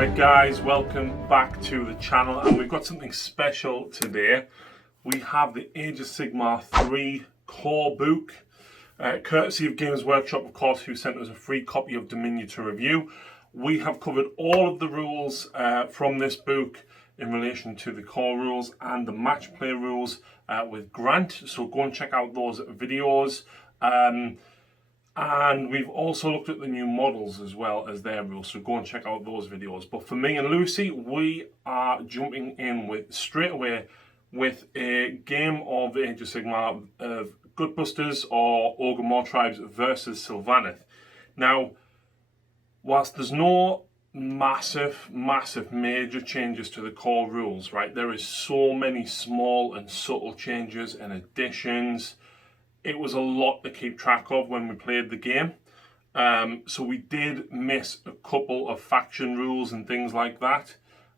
Right guys, welcome back to the channel, and we've got something special today. We have the Age of Sigmar 3 core book, courtesy of Games Workshop, of course, who sent us a free copy of Dominion to review. We have covered all of the rules from this book in relation to the core rules and the match play rules with Grant, so go and check out those videos. And we've also looked at the new models as well as their rules, so go and check out those videos. But for me and Lucy, we are jumping in with straight away with a game of the Age of Sigmar of Gutbusters or Ogor Mawtribes versus Sylvaneth. Now, whilst there's no massive major changes to the core rules, right, there is so many small and subtle changes and additions. It was a lot to keep track of when we played the game. So we did miss a couple of faction rules and things like that.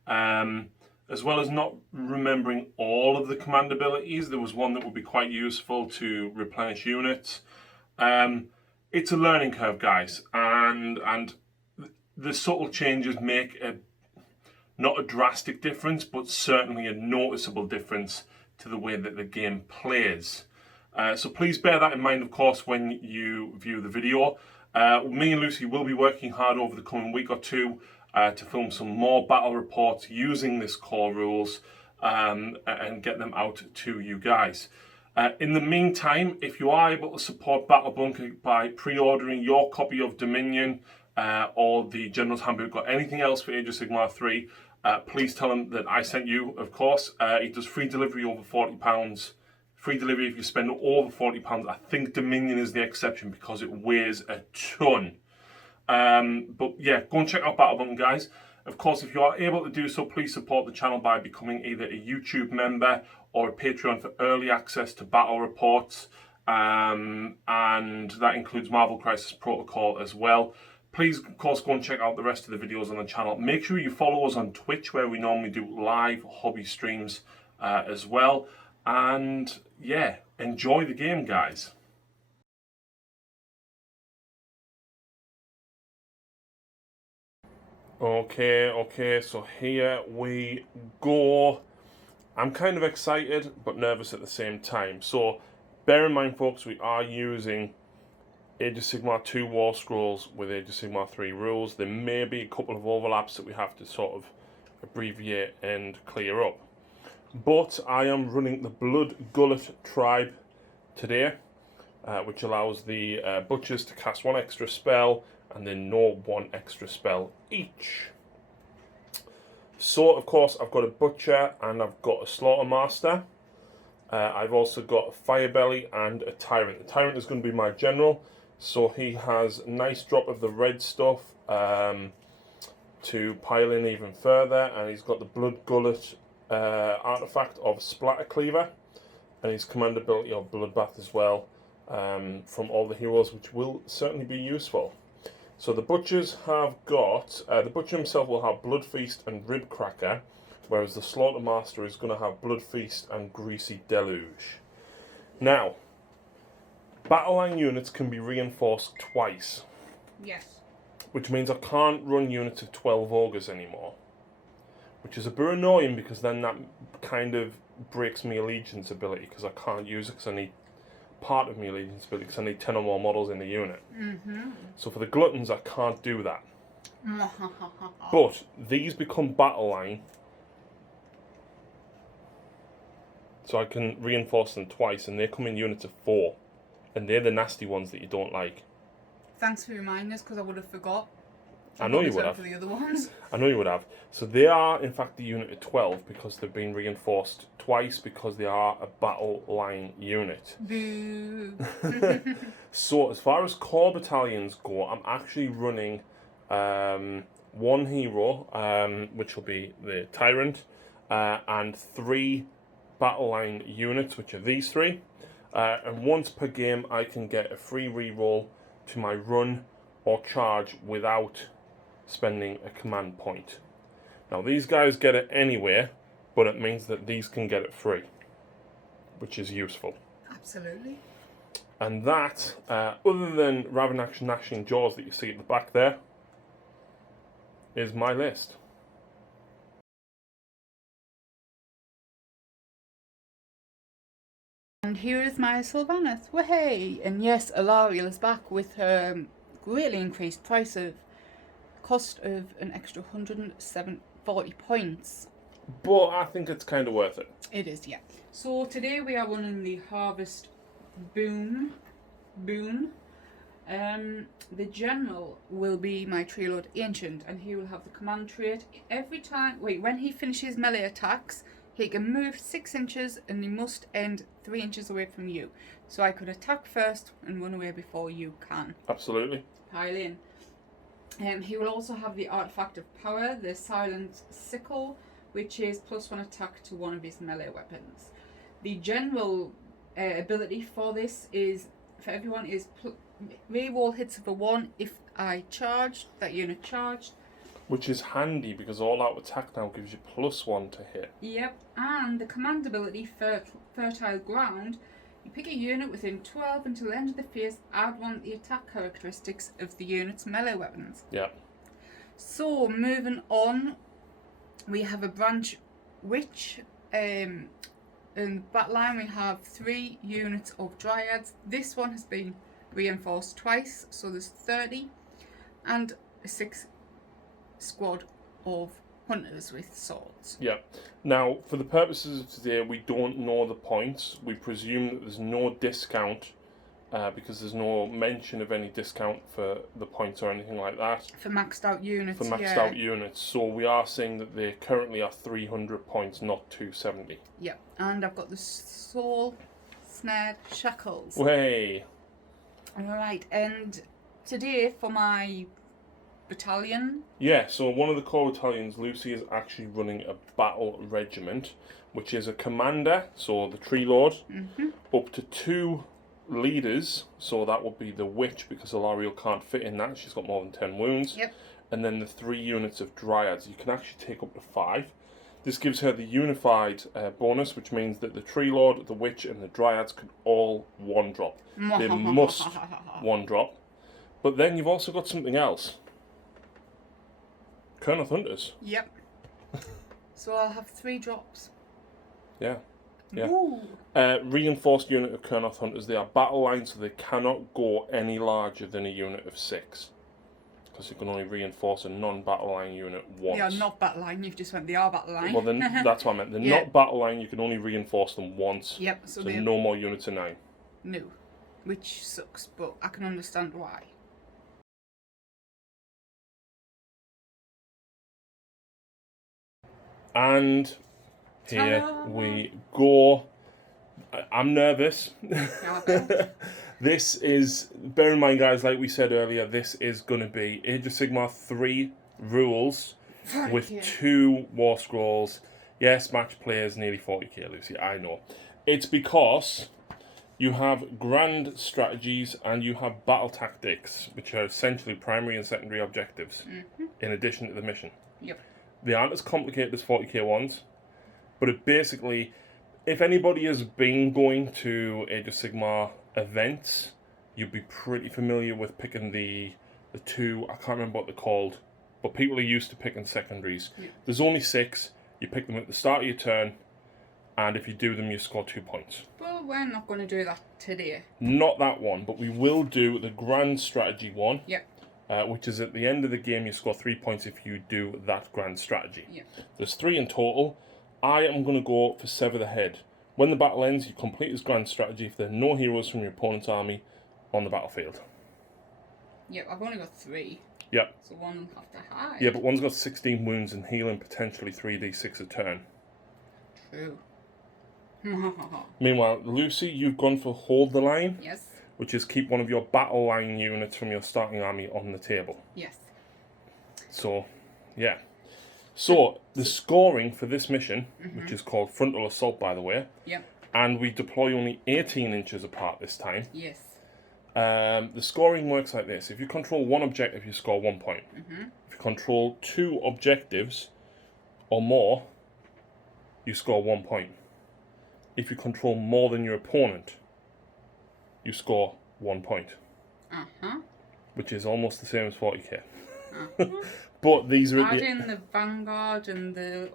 As well as not remembering all of the command abilities. There was one that would be quite useful to replenish units. It's a learning curve, guys. And the subtle changes make not a drastic difference, but certainly a noticeable difference to the way that the game plays. So please bear that in mind, of course, when you view the video. Me and Lucy will be working hard over the coming week or two to film some more battle reports using this core rules and get them out to you guys. In the meantime, if you are able to support Battle Bunker by pre-ordering your copy of Dominion or the General's Handbook or anything else for Age of Sigmar 3, please tell them that I sent you, of course. It does free delivery over £40. Free delivery if you spend over £40. I think Dominion is the exception because it weighs a ton. But yeah, go and check out Battle Bunker, guys. Of course, if you are able to do so, please support the channel by becoming either a YouTube member or a Patreon for early access to battle reports. And that includes Marvel Crisis Protocol as well. Please, of course, go and check out the rest of the videos on the channel. Make sure you follow us on Twitch, where we normally do live hobby streams as well. And yeah, enjoy the game, guys. Okay, so here we go. I'm kind of excited but nervous at the same time. So bear in mind, folks, we are using Age of Sigmar 2 War Scrolls with Age of Sigmar 3 rules. There may be a couple of overlaps that we have to sort of abbreviate and clear up. But I am running the Blood Gullet tribe today, which allows the butchers to cast one extra spell and then know one extra spell each. So, of course, I've got a butcher and I've got a slaughter master. I've also got a firebelly and a tyrant. The tyrant is going to be my general, so he has a nice drop of the red stuff to pile in even further, and he's got the Blood Gullet artifact of Splatter Cleaver, and his command ability of Bloodbath as well, from all the heroes, which will certainly be useful. So the butchers have got, the butcher himself will have Blood Feast and Rib Cracker, whereas the Slaughter Master is going to have Blood Feast and Greasy Deluge. Now, battle line units can be reinforced twice. Yes. Which means I can't run units of 12 ogres anymore. Which is a bit annoying, because then that kind of breaks my allegiance ability, because I can't use it because I need part of my allegiance ability because I need 10 or more models in the unit. So for the gluttons, I can't do that. But these become battle line, so I can reinforce them twice, and they come in units of 4, and they're the nasty ones that you don't like. Thanks for reminding us, because I would have forgot. I know you would have. For the other ones. I know you would have. So they are, in fact, the unit of 12 because they've been reinforced twice because they are a battle line unit. Boo. So as far as core battalions go, I'm actually running one hero, which will be the Tyrant, and 3 battle line units, which are these 3. And once per game, I can get a free reroll to my run or charge without spending a command point. Now these guys get it anyway, but it means that these can get it free, which is useful. Absolutely. And that, other than Ravanax Gnashing Jaws that you see at the back there, is my list. And here is my Sylvaneth. Wahey! And yes, Alariel is back with her greatly increased price of cost of an extra 140 points. But I think it's kind of worth it. It is, yeah. So today we are running the Harvest Boon. The general will be my Tree Lord Ancient, and he will have the command trait. When he finishes melee attacks, he can move 6 inches and he must end 3 inches away from you. So I could attack first and run away before you can. Absolutely. Hylian. He will also have the Artifact of Power, the Silent Sickle, which is +1 attack to one of his melee weapons. The general ability for this is, for everyone, is reroll hits of a 1 if I charged, that unit charged. Which is handy because all out attack now gives you +1 to hit. Yep, and the command ability, Fertile Ground, you pick a unit within 12 until the end of the phase, add 1 of the attack characteristics of the unit's melee weapons. Yeah. So, moving on, we have a Branch Witch. In the battle line we have 3 units of Dryads. This one has been reinforced twice, so there's 30, and a 6 squad of hunters with swords. Yeah. Now, for the purposes of today, we don't know the points. We presume that there's no discount because there's no mention of any discount for the points or anything like that. For maxed out units, For maxed out units. So we are saying that they currently are 300 points, not 270. Yeah, and I've got the Soul Snared Shackles. Way. Alright, and today for my battalion. Yeah, so one of the core battalions, Lucy is actually running a battle regiment, which is a commander, so the Tree Lord, up to 2 leaders, so that would be the Witch, because Alariel can't fit in that, she's got more than 10 wounds, and then the 3 units of Dryads. You can actually take up to 5. This gives her the unified bonus, which means that the Tree Lord, the Witch, and the Dryads can all 1-drop. They must 1-drop. But then you've also got something else. Kurnoth Hunters. Yep. So I'll have 3 drops. Yeah. Yeah. Ooh. Reinforced unit of Kurnoth Hunters. They are battle lines, so they cannot go any larger than a unit of 6. Because you can only reinforce a non-battle line unit once. They are not battle line, you've just went, they are battle line. Well, then that's what I meant. They're not battle line, you can only reinforce them once. Yep, so no more units of 9. No. Which sucks, but I can understand why. And here we go. I'm nervous. This is, bear in mind guys, like we said earlier, this is going to be Age of Sigmar 3 rules with 2 War Scrolls. Yes, match players, nearly 40k, Lucy, I know. It's because you have grand strategies and you have battle tactics, which are essentially primary and secondary objectives, in addition to the mission. Yep. They aren't as complicated as 40k ones, but it basically, if anybody has been going to Age of Sigmar events, you'd be pretty familiar with picking the 2, I can't remember what they're called, but people are used to picking secondaries. Yeah. There's only 6, you pick them at the start of your turn, and if you do them, you score 2 points. Well, we're not going to do that today. Not that one, but we will do the grand strategy one. Yep. Which is at the end of the game, you score 3 points if you do that grand strategy. Yep. There's 3 in total. I am going to go for Sever the Head. When the battle ends, you complete this grand strategy if there are no heroes from your opponent's army on the battlefield. Yep, I've only got 3. Yep. So one will have to hide. Yeah, but one's got 16 wounds and healing potentially 3d6 a turn. True. Meanwhile, Lucy, you've gone for Hold the Line. Yes. Which is keep one of your battle line units from your starting army on the table. Yes. So, yeah. So, the scoring for this mission, which is called Frontal Assault, by the way, and we deploy only 18 inches apart this time. Yes. The scoring works like this. If you control 1 objective, you score 1 point. If you control 2 objectives or more, you score 1 point. If you control more than your opponent, you score 1 point. Which is almost the same as 40k. But these are add in the Vanguard and the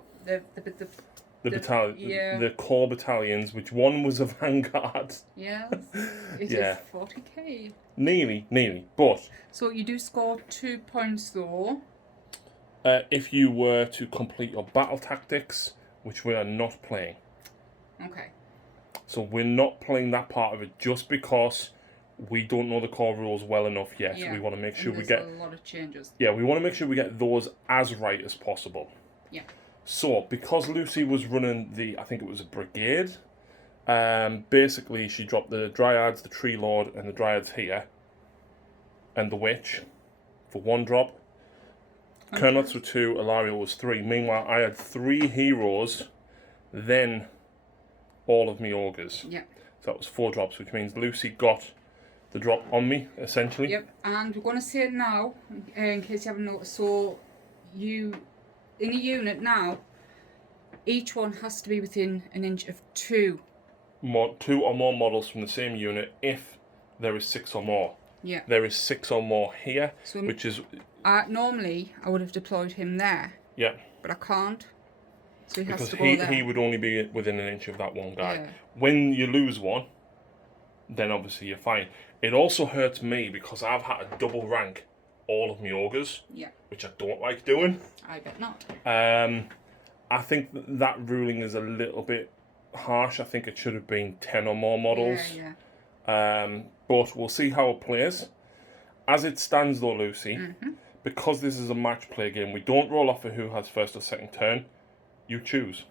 the core battalions, which one was a vanguard. Yes, it Yeah. is 40k. Nearly, but So you do score 2 points though. if you were to complete your battle tactics, which we are not playing. Okay. So we're not playing that part of it just because we don't know the core rules well enough yet. Yeah. We want to make sure and we get a lot of changes. Yeah, we want to make sure we get those as right as possible. Yeah. So, because Lucy was running I think it was a brigade, basically she dropped the Dryads, the Tree Lord, and the Dryads here, and the Witch for 1 drop. Okay. Kernots were 2, Ilario was 3. Meanwhile, I had 3 heroes, then all of me ogres. Yeah. So that was 4 drops, which means Lucy got the drop on me, essentially. Yep, and we're going to say it now, in case you haven't noticed. So, in a unit now, each one has to be within an inch of 2. 2 or more models from the same unit if there is 6 or more. Yeah. There is 6 or more here, So which is... normally, I would have deployed him there. Yeah. But I can't. So he has Because to go there. he would only be within an inch of that one guy. Yeah. When you lose one, then obviously you're fine. It also hurts me because I've had to double rank all of my ogres, Yeah. which I don't like doing. I bet not. I think that ruling is a little bit harsh. I think it should have been 10 or more models. Yeah. But we'll see how it plays. As it stands though, Lucy, because this is a match play game, we don't roll off for who has first or second turn. You choose.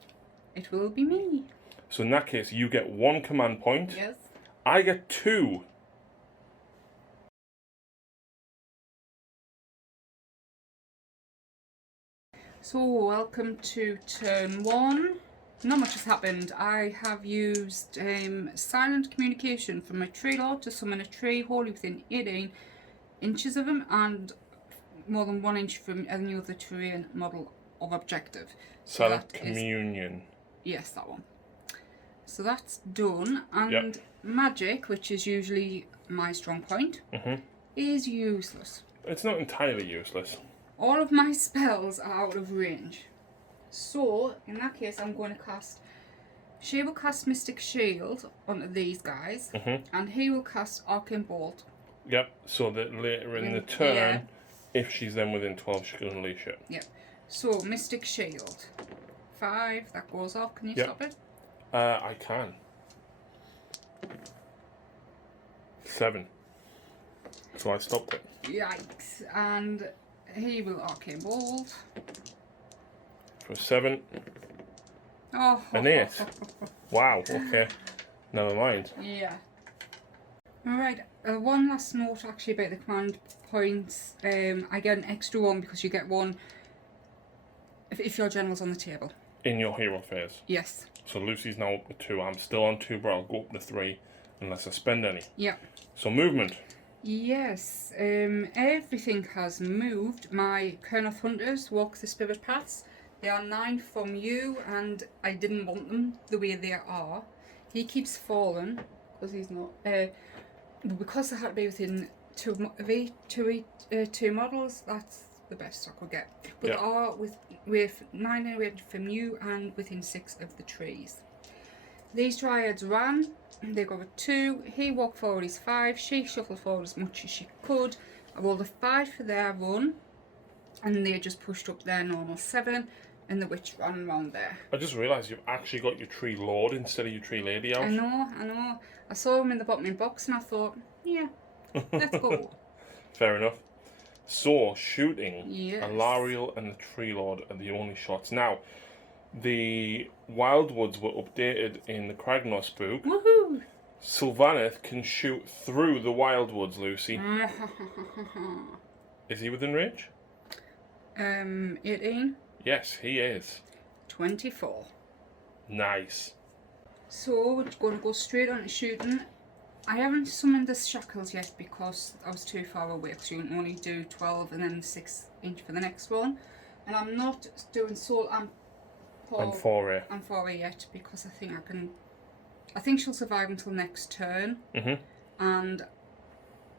It will be me. So in that case, you get 1 command point. Yes. I get 2. So, welcome to turn 1. Not much has happened. I have used silent communication from my tree lord to summon a tree wholly within 18 inches of him and more than 1 inch from any other terrain model of objective. Silent communion. Yes, that one. So that's done, and Yep. magic, which is usually my strong point, is useless. It's not entirely useless. All of my spells are out of range. So, in that case, I'm going to cast... She will cast Mystic Shield onto these guys, and he will cast Arcane Bolt. Yep, so that later in the turn, if she's then within 12, she can unleash it. Yep. So, Mystic Shield. 5, that goes off. Can you stop it? I can. 7. So I stopped it. Yikes. And he will Arcane Bolt. For 7. Oh. An 8. Wow, okay. Never mind. Yeah. Alright, one last note actually about the command points. I get an extra 1 because you get 1 if your general's on the table. In your hero phase. Yes. So Lucy's now up to 2. I'm still on 2, but I'll go up to 3 unless I spend any. Yeah. So movement. Yes, everything has moved. My Kernoth Hunters walk the spirit paths. They are 9 from you, and I didn't want them the way they are. He keeps falling because he's not. But because I had to be within 2 models, that's the best I could get. But they are with 9 away from you and within 6 of the trees. These Dryads ran. They got a 2. He walked forward, he's 5. She shuffled forward as much as she could. I rolled a 5 for their run, and they just pushed up their normal 7, and the witch ran around there. I just realised you've actually got your tree lord instead of your tree lady out. I know. I saw him in the bottom box, and I thought, yeah, let's go. Fair enough. So, shooting. Yes. Alariel and the tree lord are the only shots. Now, the Wildwoods were updated in the Kragnos book. Woohoo! Sylvaneth can shoot through the Wildwoods, Lucy. Is he within range? 18. Yes, he is. 24. Nice. So we're going to go straight on to shooting. I haven't summoned the shackles yet because I was too far away, because you can only do 12 and then 6 inch for the next one. And I'm not doing soul and foray yet because I think she'll survive until next turn. And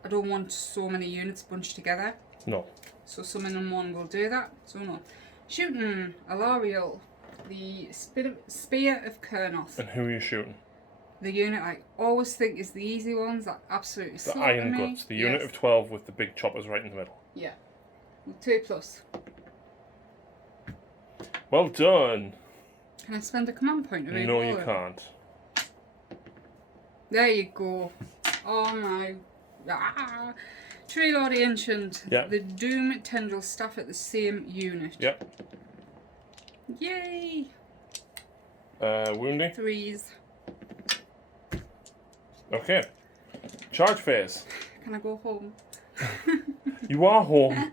I don't want so many units bunched together. No. So summoning 1 will do that. So no. Shooting Alariel. the Spear of Kurnoth. And who are you shooting? The unit I always think is the easy ones that absolutely The slaughter Iron me. Guts, the unit of 12 with the big choppers right in the middle. Yeah. 2+. Well done. Can I spend a command point to read No, all you of it? can't. There you go. Oh my. Tree Lord Ancient. Yeah. The Doom Tendril Staff at the same unit. Yep. Yay! Wounding. 3s. Okay. Charge phase. Can I go home? You are home.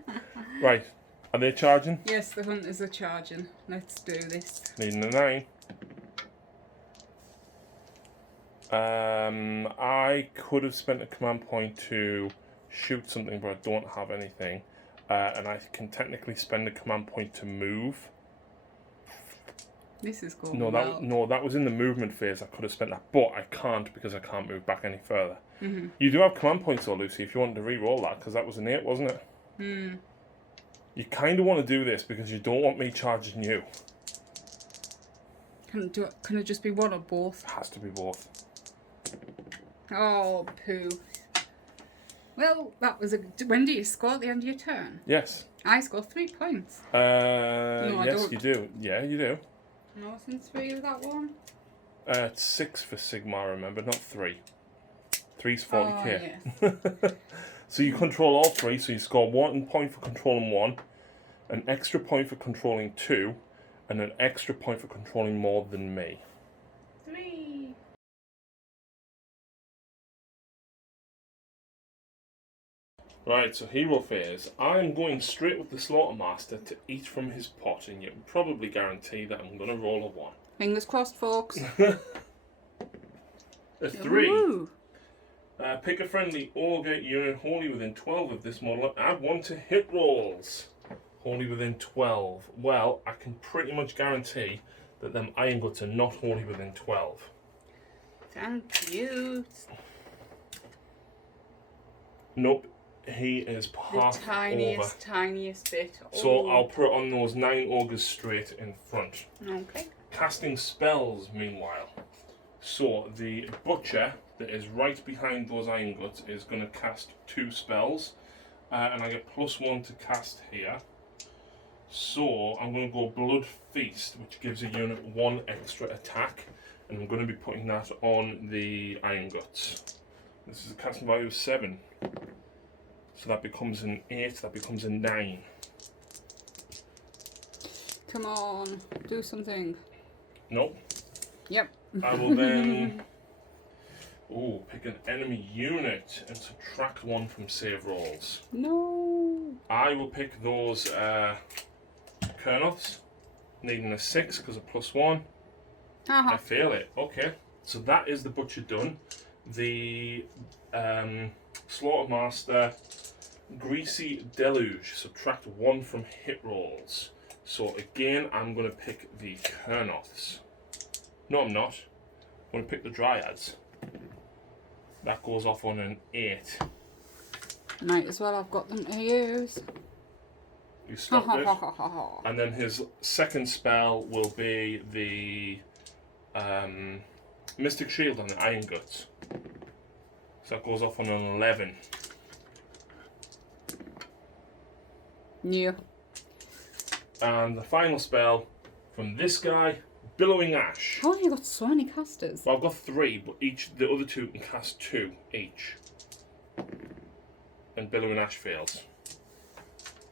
Right. Are they charging? Yes, the hunters are charging. Let's do this. Needing a 9. I could have spent a command point to shoot something, but I don't have anything. And I can technically spend a command point to move. This is going No, well. that was in the movement phase. I could have spent that, but I can't because I can't move back any further. Mm-hmm. You do have command points though, Lucy, if you wanted to re-roll that, because that was an 8, wasn't it? Hmm. You kind of want to do this because you don't want me charging you. Can it just be one or both? It has to be both. Oh, poo. Well, that was a... When do you score at the end of your turn? Yes. I score 3 points. No, I yes, don't. you do. Yeah, you do. North and 3 of that one? It's 6 for Sigmar, remember, not 3. 3's 40k. Oh, yes. So you control all 3, so you score 1 point for controlling 1, an extra point for controlling 2, and an extra point for controlling more than me. 3. Right, so hero phase. I'm going straight with the Slaughtermaster to eat from his pot, and you can probably guarantee that I'm going to roll a 1. Fingers crossed, folks. A 3. Ooh. Pick a friendly Ogre unit wholly within 12 of this model and add 1 to hit rolls. Wholly within 12. Well, I can pretty much guarantee that them Iron Guts are not wholly within 12. Thank you. Nope, he is The half over. tiniest bit. So I'll put on those 9 Ogres straight in front. Okay. Casting spells, meanwhile. So the Butcher that is right behind those Iron Guts is going to cast 2 spells. And I get +1 to cast here. So I'm going to go Blood Feast, which gives a unit 1 extra attack. And I'm going to be putting that on the Iron Guts. This is a casting value of 7. So that becomes an 8, that becomes a 9. Come on, do something. Nope. Yep. I will then pick an enemy unit and subtract 1 from save rolls. No. I will pick those Kurnoths, needing a 6 because of +1. I fail it. Okay, so that is the Butcher done. The Slaughtermaster, Greasy Deluge, subtract 1 from hit rolls. So again, I'm going to pick the Kurnoths. No, I'm not. I'm going to pick the Dryads. That goes off on an 8. Might as well, I've got them to use. You stop it. And then his second spell will be the Mystic Shield and the Iron Guts. So that goes off on an 11. Yeah. And the final spell from this guy, Billowing Ash. How have you got so many casters? Well, I've got 3, but the other 2 can cast 2 each. And Billowing Ash fails.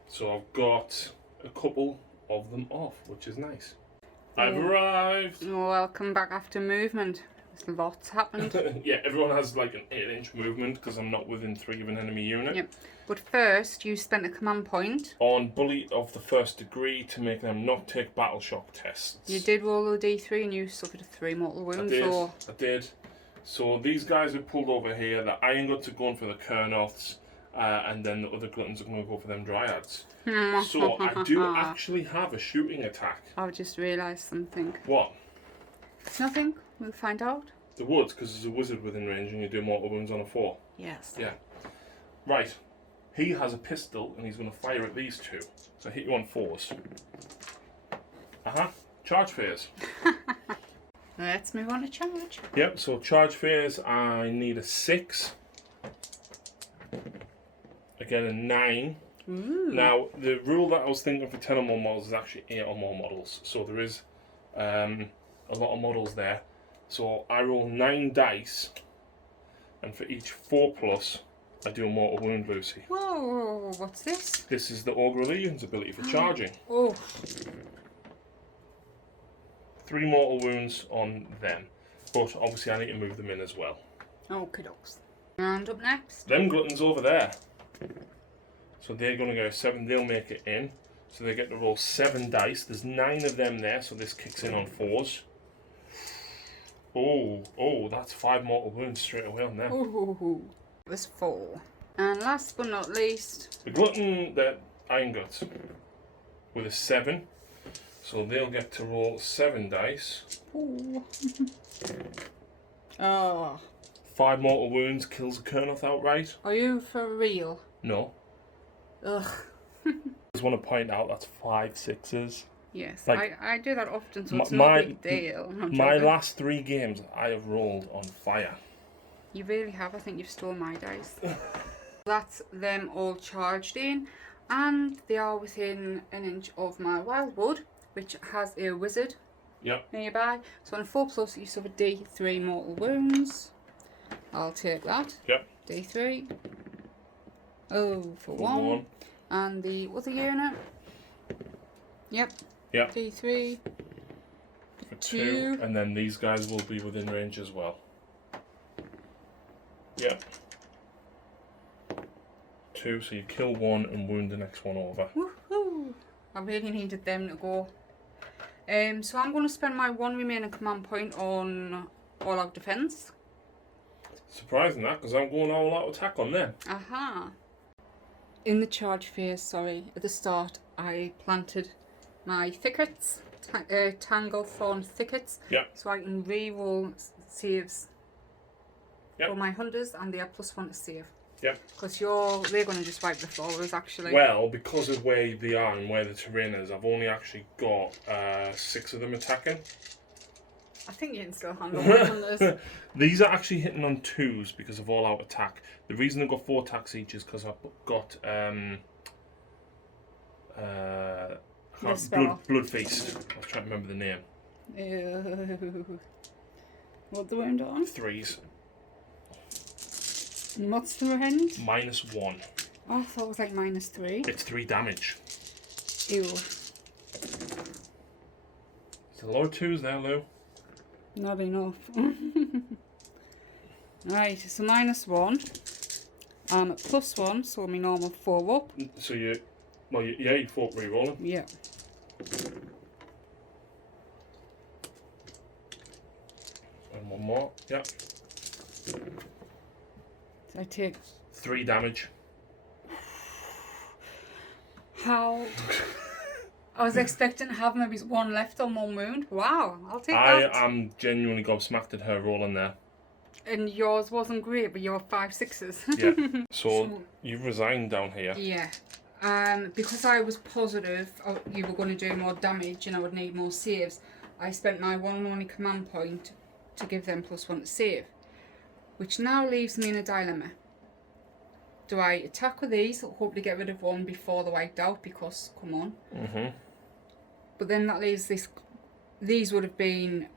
So I've got a couple of them off, which is nice. I've arrived! Welcome back after movement. There's lots happened. Yeah, everyone has like an 8-inch movement because I'm not within 3 of an enemy unit. Yep. But first, you spent a command point. On Bully of the 1st degree to make them not take battle shock tests. You did roll a d3 and you suffered 3 mortal wounds. I did. So these guys are pulled over here. The Iron Guts are going for the Kurnoths, and then the other Gluttons are going to go for them Dryads. So I do actually have a shooting attack. I've just realised something. What? It's nothing. We'll find out. The wood, because there's a wizard within range and you do mortal wounds on a 4. Yes. Yeah. Right. He has a pistol and he's going to fire at these 2. So I hit you on 4s. charge phase. Let's move on to charge. Yep, so charge phase, I need a 6. Again, a 9. Ooh. Now, the rule that I was thinking for 10 or more models is actually 8 or more models. So there is a lot of models there. So I roll 9 dice, and for each 4+, I do a mortal wound, Lucy. Whoa, what's this? This is the Ogre Legion's ability for charging. Oh. 3 mortal wounds on them. But obviously I need to move them in as well. Okie dokes. And up next. Them gluttons over there. So they're going to go 7, they'll make it in. So they get to roll 7 dice. There's 9 of them there, so this kicks in on 4s. Oh, that's 5 mortal wounds straight away on them. Ooh. It was 4. And last but not least. The glutton, the Iron Guts, with a 7. So they'll get to roll 7 dice. Ooh. Oh. 5 mortal wounds, kills a Kernoth outright. Are you for real? No. Ugh. I just want to point out that's 5 6s. Yes, Like, I do that often, so it's not a big deal. My last 3 games I have rolled on fire. You really have. I think you've stolen my dice. That's them all charged in, and they are within an inch of my wildwood, which has a wizard nearby. So on a 4+, you suffer D3 mortal wounds. I'll take that. Yep. D3. Oh, for 1. And the other unit. Yep. Yep. D3. For 2. And then these guys will be within range as well. Yep. 2, so you kill 1 and wound the next one over. Woohoo! I really needed them to go. So I'm going to spend my 1 remaining command point on all out defense. Surprising that, because I'm going all out attack on them. Aha! In the charge phase, at the start, I planted my thickets, tangle thorn thickets, so I can re-roll saves for my hunters, and they are +1 to save. Yep. Because they're going to just wipe the floors, actually. Well, because of where they are and where the terrain is, I've only actually got 6 of them attacking. I think you can still handle my hunters. These are actually hitting on 2s because of all out attack. The reason I've got 4 attacks each is because I've got Blood Feast. I was trying to remember the name. Ew. What the wound on? 3s. What's the end? -1. Oh, I thought it was like -3. It's 3 damage. Ew. There's a lot of 2s there, Lou. Not enough. Right, so -1. I'm at +1, so my normal 4 up. So you 4 re-rolling. Yeah. And 1 more. Yep. So I take 3 damage. How? I was expecting to have maybe 1 left on 1 wound. Wow, I'll take I that. am genuinely gobsmacked at her rolling there. And yours wasn't great, but you're 5 6s. Yeah. So you've resigned down here. Yeah. Because I was positive you were going to do more damage and I would need more saves, I spent my 1 and only command point to give them +1 to save. Which now leaves me in a dilemma. Do I attack with these, hope to get rid of 1 before they're wiped out, because, come on. But then that leaves these would have been,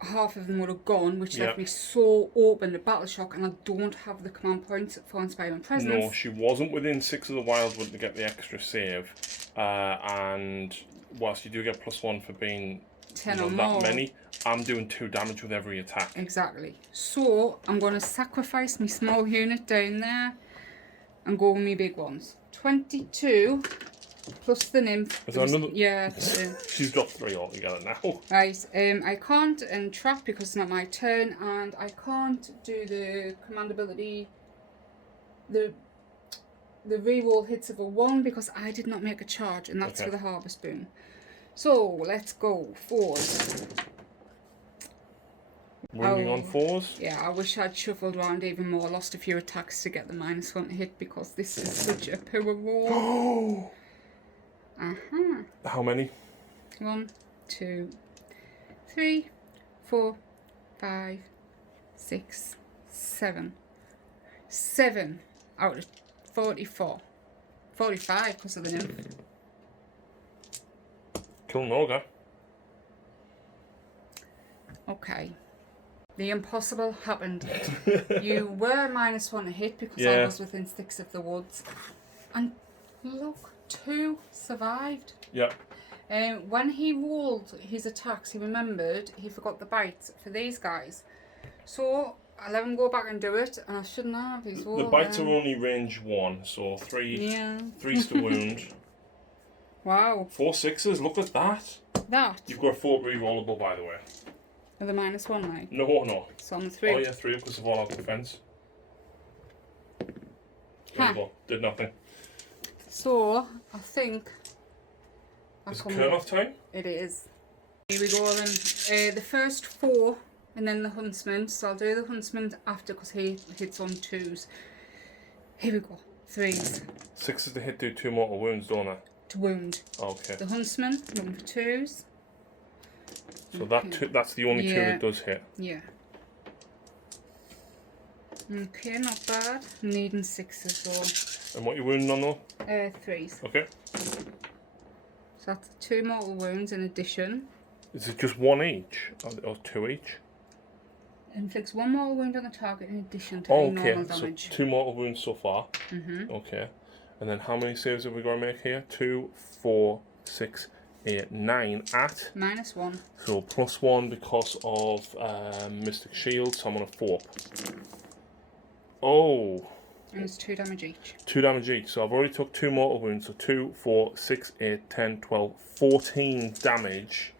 half of them would have gone, which left me so open to Battle Shock, and I don't have the command points for Inspiring Presence. No, she wasn't within 6 of the Wildwood to get the extra save. And whilst you do get +1 for being 10 or that more. many, I'm doing 2 damage with every attack. Exactly. So, I'm going to sacrifice my small unit down there and go with my big ones. 22 plus the nymph. Is there another? Yeah. She's got 3 altogether now. Right. I can't entrap because it's not my turn, and I can't do the command ability. The reroll hits of a 1 because I did not make a charge, and that's for the Harvest Boon. So let's go 4s. Wounding on 4s? Yeah, I wish I'd shuffled around even more, lost a few attacks to get the -1 to hit, because this is such a power roll. How many? 1, 2, 3, 4, 5, 6, 7. 7 out of 44. 45 because of the nymph. Kill an ogre. Okay. The impossible happened. You were -1 to hit because I was within 6 of the woods. And look, 2 survived. Yeah. When he rolled his attacks, he remembered he forgot the bites for these guys. So I let him go back and do it, and I shouldn't have. He's The bites are only range 1, so 3. Yeah. 3's to wound. Wow. 4 6s, look at that. That. You've got a 4 rerollable, by the way. With a -1, like. No. So on the 3. Oh yeah, 3 because of all out defense. There you go. Did nothing. So I think. Is it turn-off time? It is. Here we go then. The first 4, and then the huntsman. So I'll do the huntsman after because he hits on 2s. Here we go. 3s. 6s to hit, do 2 mortal wounds, don't I? To wound. Okay. The huntsman, looking for 2s. So that's the only 2 that does hit. Yeah. Okay, not bad. Needing 6s though. And what you wounding on though? 3s. Okay. So that's 2 mortal wounds in addition. Is it just 1 each? Or 2 each? Inflicts 1 mortal wound on the target in addition to Oh, the okay. normal damage. So 2 mortal wounds so far. Mm-hmm. Okay. And then how many saves have we got to make here? 2, 4, 6, 8, 9 at? -1. So +1 because of Mystic Shield, so I'm on a 4. Oh. And it's 2 damage each. 2 damage each. So I've already took 2 mortal wounds. So 2, 4, 6, 8, 10, 12, 14 damage.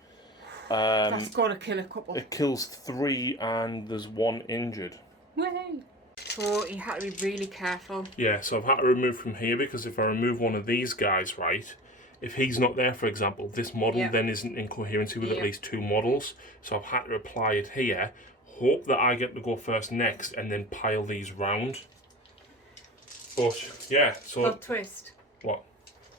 That's got to kill a couple. It kills 3 and there's 1 injured. Way. So he had to be really careful. Yeah, so I've had to remove from here because if I remove one of these guys, right, if he's not there, for example, this model then isn't in coherency with at least 2 models. So I've had to apply it here, hope that I get to go first next, and then pile these round. But, yeah, so... Plot twist. What?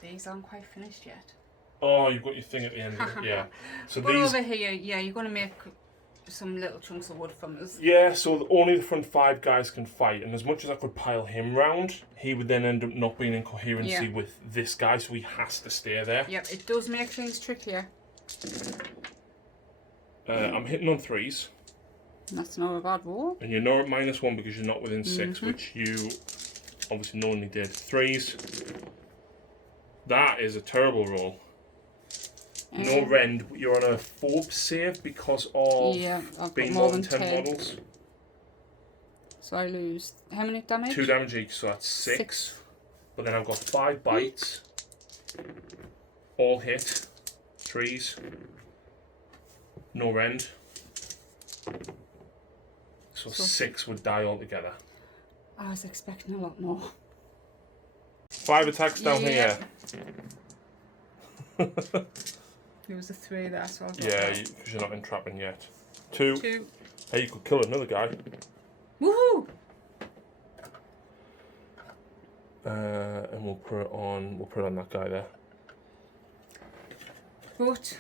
These aren't quite finished yet. Oh, you've got your thing at the end of it, yeah. So but these... over here, yeah, you're going to make some little chunks of wood from us. Yeah, so only the front 5 guys can fight, and as much as I could pile him round, he would then end up not being in coherency with this guy, so he has to stay there. Yep, it does make things trickier. I'm hitting on 3s. That's not a bad roll. And you're not at -1 because you're not within 6, which you obviously knowingly did. 3s. That is a terrible roll. No rend, you're on a 4 save because of being more than 10 models. So I lose how many damage? 2 damage each, so that's 6. But then I've got 5 bites. All hit. 3s. No rend. So 6 would die altogether. I was expecting a lot more. 5 attacks down here. There was a 3 there, so I got because you're not entrapping yet. 2. 2. Hey, you could kill another guy. Woohoo! And we'll put it on. We'll put it on that guy there. But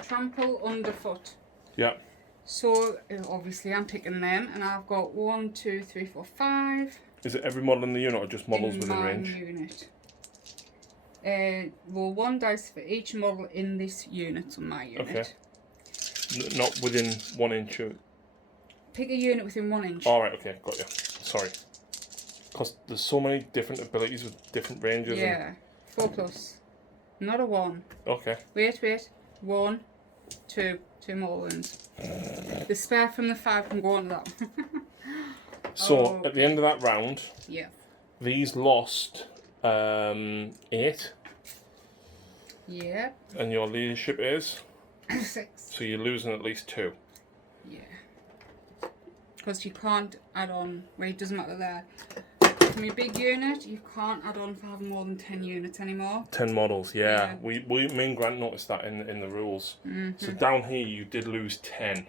trample underfoot. Yeah. So obviously I'm picking them, and I've got 1, 2, 3, 4, 5. Is it every model in the unit or just models within my range? Unit. Roll 1 dice for each model in this unit on my unit. Okay. Not within 1 inch of... Pick a unit within 1 inch. Alright, okay, got you. Sorry. Because there's so many different abilities with different ranges. Yeah. 4+. Not a 1. Okay. Wait. 1, 2. 2 more ones. The spare from the 5 can go on that. So, at the end of that round, these lost 8. Yeah. And your leadership is? 6. So you're losing at least 2. Yeah. Because you can't add on, well, it doesn't matter there. From your big unit, you can't add on for having more than 10 units anymore. 10 models, yeah. We me and Grant noticed that in the rules. So down here you did lose 10.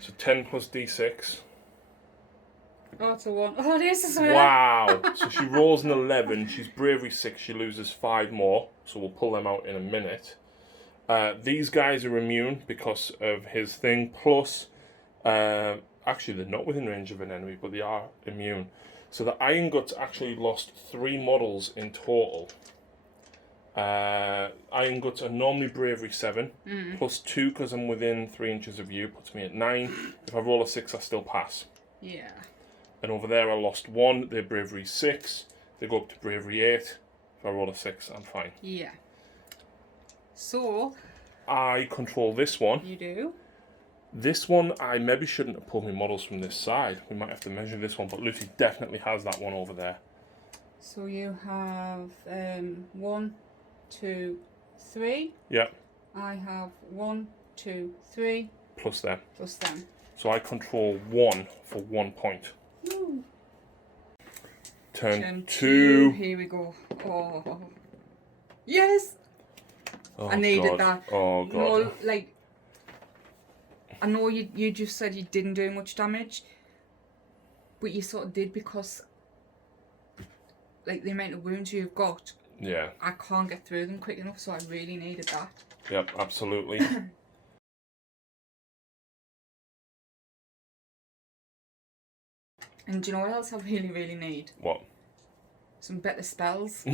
So 10 plus d6 Oh, it's a 1. Oh, it is as well. Wow. So she rolls an 11. She's bravery 6. She loses 5 more. So we'll pull them out in a minute. These guys are immune because of his thing. Plus, actually, they're not within range of an enemy, but they are immune. So the Iron Guts actually lost 3 models in total. Iron Guts are normally bravery 7, plus 2 because I'm within 3 inches of you, puts me at 9. If I roll a 6, I still pass. Yeah. And over there I lost 1, they're bravery 6, they go up to bravery 8. If I roll a 6, I'm fine. Yeah. So, I control this one. you do? This one, I maybe shouldn't have pulled my models from this side. We might have to measure this one, but Lucy definitely has that one over there. So you have 1, 2, 3. Yeah. I have 1, 2, 3. Plus them. Plus them. So I control 1 for 1 point. Woo. Turn 2. Here we go. Oh. Yes! Oh, I needed God. that. Oh, God. No, like, I know you just said you didn't do much damage, but you sort of did because, like, the amount of wounds you've got, Yeah. I can't get through them quick enough, so I really needed that. Yep, absolutely. And do you know what else I really, really need? What? Some better spells.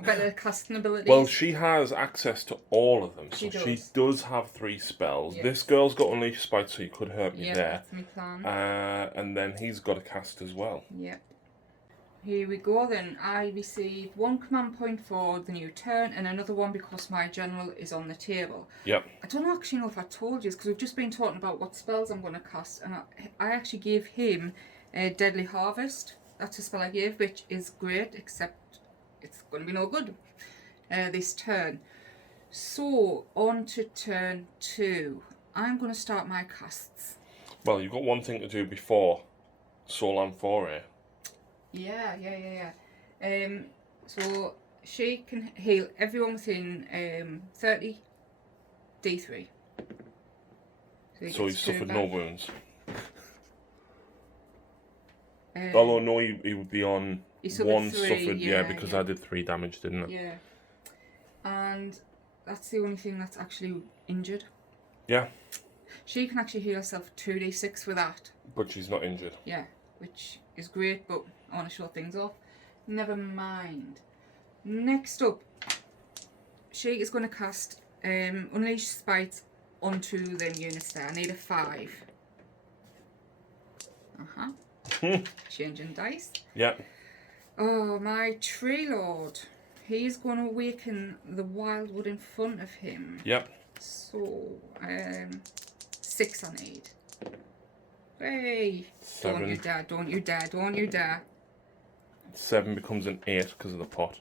Better casting abilities. Well, she has access to all of them. So She she does. does have 3 spells. Yes. This girl's got Unleash Spite, so you could hurt me Yeah, there. that's my plan. And then he's got a cast as well. Yep. Here we go then. I receive 1 command point for the new turn and another one because my general is on the table. Yep. I don't actually know if I told you because we've just been talking about what spells I'm going to cast, and I actually gave him a Deadly Harvest. That's a spell I gave, which is great, except it's going to be no good this turn. So, on to turn 2. I'm going to start my casts. Well, you've got one thing to do before Solan Foray. Yeah. So she can heal everyone within 30 D3. So he's suffered no wounds. Um, Although no, he would be on he suffered 1 3, suffered, yeah, because yeah. I did 3 damage, didn't I? Yeah. And that's the only thing that's actually injured. Yeah. She can actually heal herself 2d6 with that. But she's not injured. Yeah, which is great, but I want to show things off. Never mind. Next up, she is going to cast Unleash Spite onto them units there. I need a 5. Changing dice. Yeah. Oh, my Tree Lord. He's going to awaken the wildwood in front of him. Yep. So, 6 I need. Hey! 7. Don't you dare, don't you dare, don't you dare. 7 becomes an 8 because of the pot.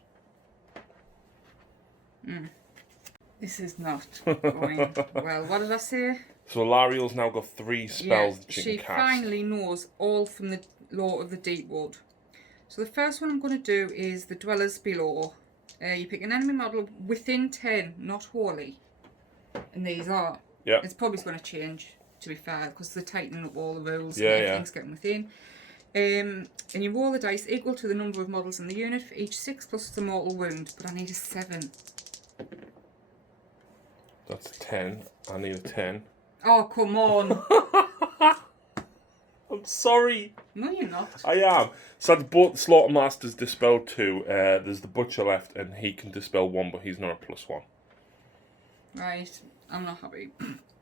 This is not going well. What did I say? So Lariel's now got 3 spells that she she can cast. finally knows all from the Lore of the Deep Wood. So the first one I'm going to do is the Dwellers Below. You pick an enemy model within 10, not wholly. And these are. Yeah. It's probably going to change, to be fair, because they're tightening up all the rules Yeah, and everything's getting within. And you roll the dice equal to the number of models in the unit for each 6 plus the mortal wound. But I need a 7. That's 10. I need a 10. Oh, come on. I'm sorry. No, you're not. I am. So both the Slaughtermaster's dispelled 2. There's the Butcher left, and he can dispel 1, but he's not a +1. Right, I'm not happy.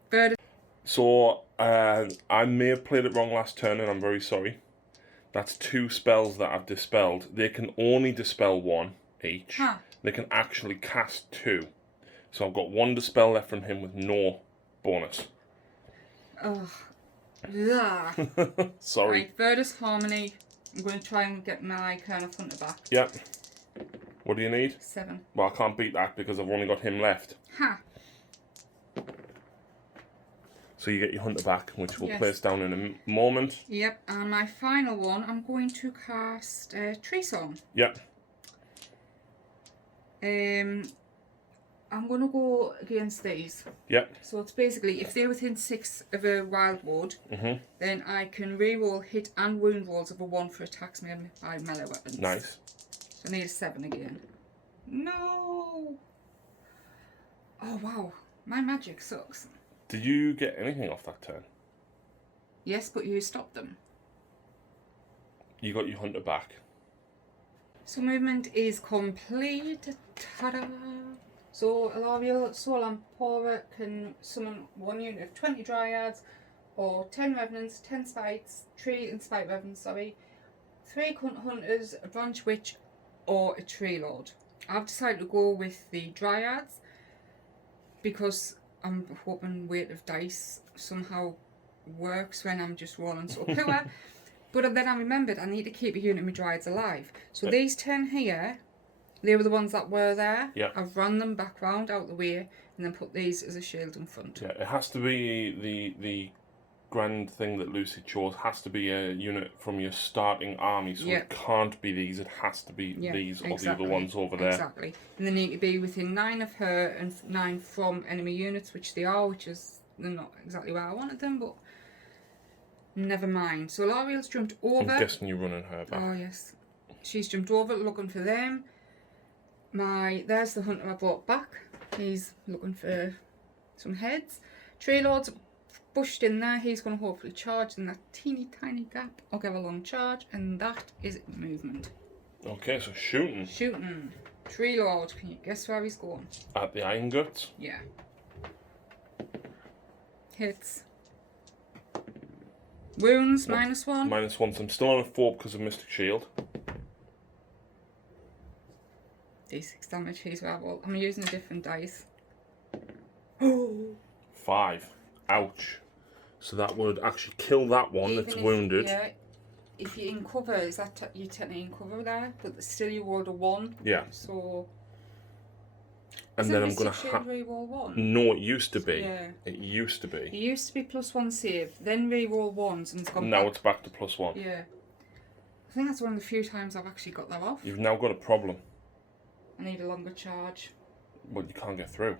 Third. So I may have played it wrong last turn, and I'm very sorry. That's 2 spells that I've dispelled. They can only dispel 1 each. Huh. They can actually cast 2. So I've got 1 dispel left from him with no bonus. Ugh. Yeah. Sorry. Right, Verdus Harmony. I'm going to try and get my Colonel Hunter back. Yep. What do you need? 7. Well, I can't beat that because I've only got him left. Ha! So you get your hunter back, which we'll Yes. place down in a moment. Yep, and my final one, I'm going to cast Tree Song. Yep. I'm going to go against these. Yep. So it's basically, if they're within 6 of a wild ward, then I can reroll hit and wound rolls of a 1 for attacks made by melee weapons. Nice. So I need a 7 again. No! Oh wow, my magic sucks. Did you get anything off that turn? Yes, but you stopped them. You got your hunter back. So movement is complete. Ta-da! So Alariel, Soul and Pora can summon 1 unit of 20 Dryads, or 10 Revenants, 10 Spites, Tree and Spite Revenants, sorry, 3 Hunters, a Branch Witch, or a Tree Lord. I've decided to go with the Dryads because I'm hoping weight of dice somehow works when I'm just rolling so poor. But then I remembered I need to keep a unit of my Dryads alive. So these 10 here, they were the ones that were there. Yeah. I've run them back round out the way and then put these as a shield in front. Yeah, it has to be the grand thing that Lucy chose has to be a unit from your starting army, so it can't be these, it has to be these or the other ones over there. Exactly. And they need to be within 9 of her and 9 from enemy units, which they are, which is they're not exactly where I wanted them, but never mind. So Lariel's jumped over. I'm guessing you're running her back. Oh yes. She's jumped over looking for them. There's the hunter I brought back. He's looking for some heads. Tree Lord's bushed in there. He's going to hopefully charge in that teeny tiny gap. I'll give a long charge, and that is movement. Okay, so shooting. Shooting. Tree Lord, can you guess where he's going? At the Iron Guts? Yeah. Hits. Wounds, -1. -1, so I'm still on a 4 because of Mystic Shield. D6 damage, he's rebel. I'm using a different dice. 5. Ouch. So that would actually kill that one that's wounded. Yeah, if you're in cover, is that you're technically in cover there, but still you rolled a 1. Yeah. So. And then I'm going to have. Reroll 1? No, it used to be. Yeah. It used to be. It used to be +1 save, then reroll 1s, and it's gone now back. it's back to +1. Yeah. I think that's one of the few times I've actually got that off. You've now got a problem. I need a longer charge. Well, you can't get through.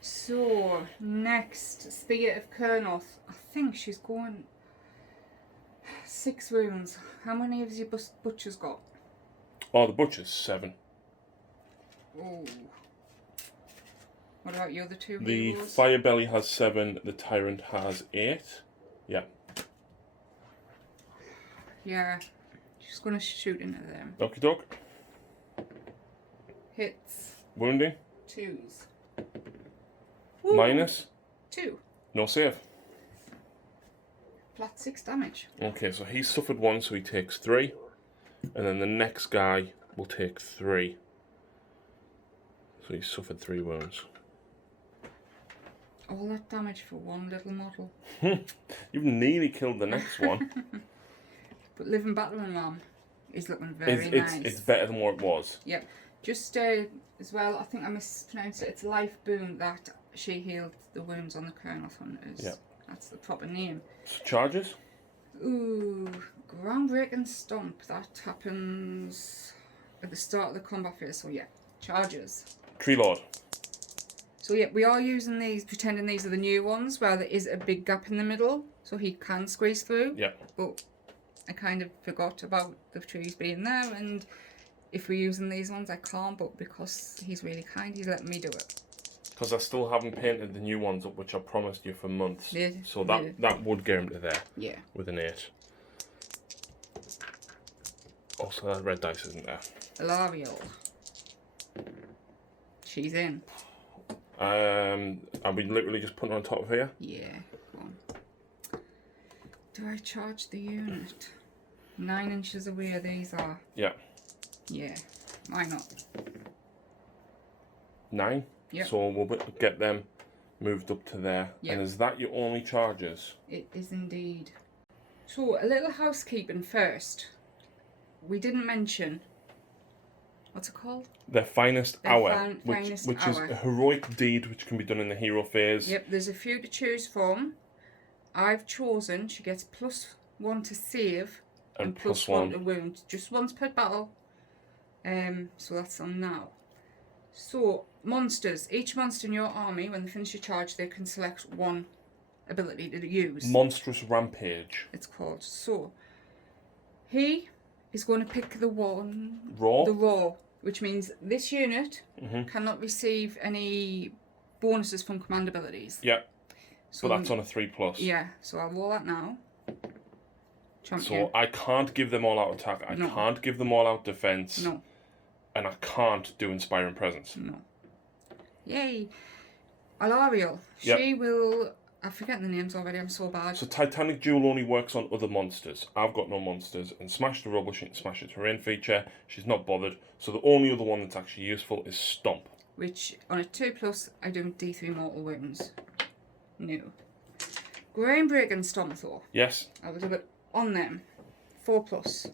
So, next, Spirit of Kernoth. I think she's going 6 wounds. How many of your butchers got? Oh, the butcher's 7. Oh. What about your other 2 The heroes? Firebelly has 7, the Tyrant has 8. Yeah. Yeah. She's going to shoot into them. Okie doke. Hits. Wounding. 2s. Minus. 2. No save. Flat 6 damage. Okay, so he's suffered 1, so he takes 3. And then the next guy will take 3. So he's suffered 3 wounds. All that damage for one little model. You've nearly killed the next one. But Living Battling Ram is looking very nice. It's better than what it was. Yep. Just as well, I think I mispronounced it. It's Life Boom that she healed the wounds on the Kernoth Hunters. Yep. That's the proper name. So charges? Ooh, Groundbreaking Stomp. That happens at the start of the combat phase. So yeah, charges. Tree Lord. So yeah, we are using these, pretending these are the new ones, where there is a big gap in the middle, so he can squeeze through. Yeah. But I kind of forgot about the trees being there, and if we're using these ones, I can't, but because he's really kind, he's letting me do it. Because I still haven't painted the new ones up, which I promised you for months. Yeah, so that would get him to there. Yeah. With an 8. Also, that red dice isn't there. Alariel. She's in. Are we literally just putting her on top of here? Yeah, come on. Do I charge the unit? 9 inches away these are. Yeah. Yeah, why not? 9? Yep. So we'll get them moved up to there. Yep. And is that your only charges? It is indeed. So, a little housekeeping first. We didn't mention, what's it called? Their finest hour, finest which hour. is a heroic deed which can be done in the hero phase. Yep, there's a few to choose from. I've chosen, she gets +1 to save and +1 to wound. Just once per battle. So that's on now. So, monsters. Each monster in your army, when they finish a charge, they can select one ability to use. Monstrous Rampage. It's called. So, he is going to pick the one... Raw? The raw, which means this unit cannot receive any bonuses from command abilities. Yeah. So But that's on a 3+. Yeah, so I'll roll that now. Champion. So I can't give them all out attack. I can't give them all out defense. No. And I can't do Inspiring Presence. No. Yay. Alariel. Yep. She will... I'm forgetting the names already, I'm so bad. So Titanic Jewel only works on other monsters. I've got no monsters. And Smash the Rubble, she can smash a terrain feature. She's not bothered. So the only other one that's actually useful is Stomp. Which, on a 2+, I do D3 mortal wounds. No. Grainbreak and Stomp though. Yes. I was a bit on them. 4+.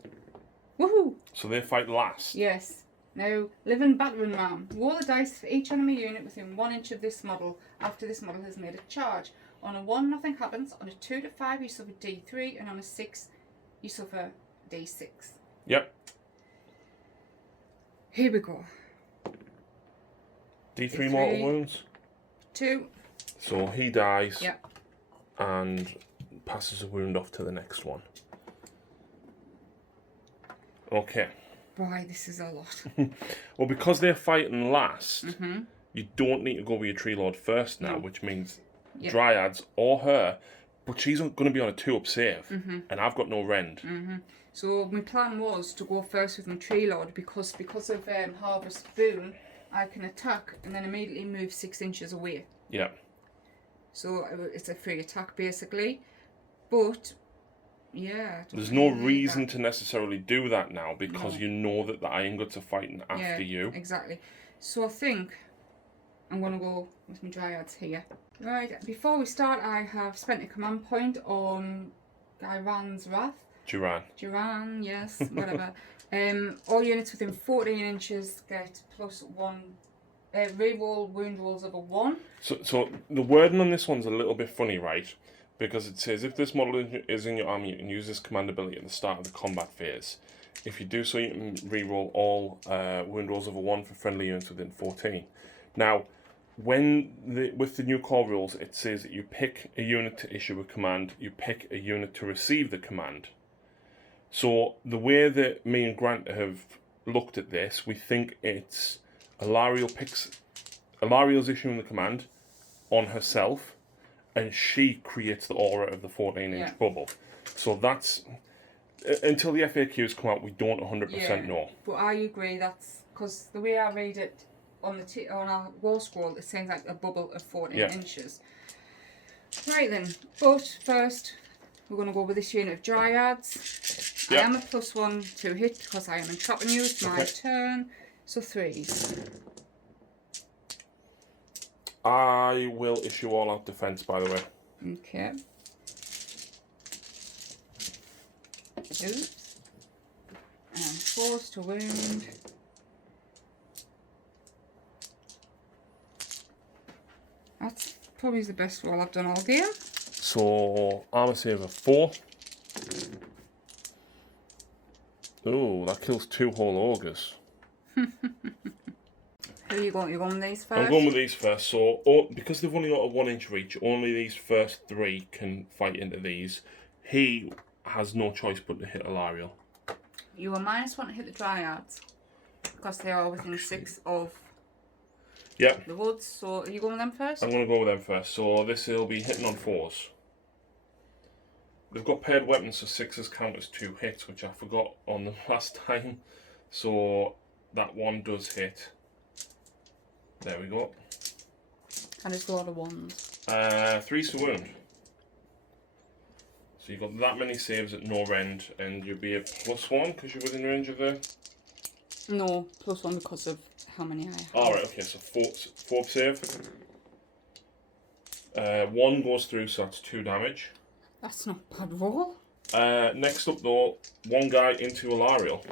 Woohoo! So they fight last. Yes. Now, Living Battering Ram. Roll the dice for each enemy unit within 1 inch of this model after this model has made a charge. On a 1, nothing happens. On a 2 to 5, you suffer D3. And on a 6, you suffer D6. Yep. Here we go. D3 mortal wounds. 2. So he dies. Yep. And passes a wound off to the next one. Okay. Boy, this is a lot. Well, because they're fighting last, you don't need to go with your Tree Lord first now, which means Dryads or her, but she's going to be on a 2-up save, and I've got no rend. So my plan was to go first with my Tree Lord because of Harvest Boon, I can attack and then immediately move 6 inches away. Yeah. So it's a free attack basically, but yeah. There's no reason to necessarily do that now because you know that the Iron Guts are fighting after you. Exactly. So I think I'm going to go with my Dryads here. Right, before we start, I have spent a command point on Gairan's Wrath. Duran, yes, whatever. All units within 14 inches get +1 reroll wound rolls of a 1. So the wording on this one's a little bit funny, right? Because it says if this model is in your army, you can use this command ability at the start of the combat phase. If you do so, you can reroll all wound rolls of a 1 for friendly units within 14. Now, with the new core rules, it says that you pick a unit to issue a command, you pick a unit to receive the command. So the way that me and Grant have looked at this, we think it's Alariel's issuing the command on herself, and she creates the aura of the 14-inch bubble. So that's until the FAQs come out, we don't 100% know. But I agree. That's because the way I read it on our wall scroll, it seems like a bubble of 14 inches. Right then, but first we're going to go with this unit of Dryads. I am a +1 to hit because I am entrapping you. It's my turn. So 3s. I will issue all out defense, by the way. Okay. Oops. And 4s to wound. That's probably the best roll I've done all game. So, armor save of 4. Ooh, that kills 2 whole ogres. Who are you going? You're going with these first? I'm going with these first. So, because they've only got a 1-inch reach, only these first 3 can fight into these. He has no choice but to hit Alariel. You are -1 to hit the Dryads because they are within 6 of the woods. So, are you going with them first? I'm going to go with them first. So, this will be hitting on 4s. They've got paired weapons, so 6s count as 2 hits, which I forgot on the last time. So, that one does hit. There we go. And it's a lot of 1s. 3s to wound. So you've got that many saves at no rend, and you'll be a +1 because you're within range of the... No, +1 because of how many I have. Alright, okay, so 4 save. 1 goes through, so that's 2 damage. That's not a bad roll. Next up though, 1 guy into Alariel.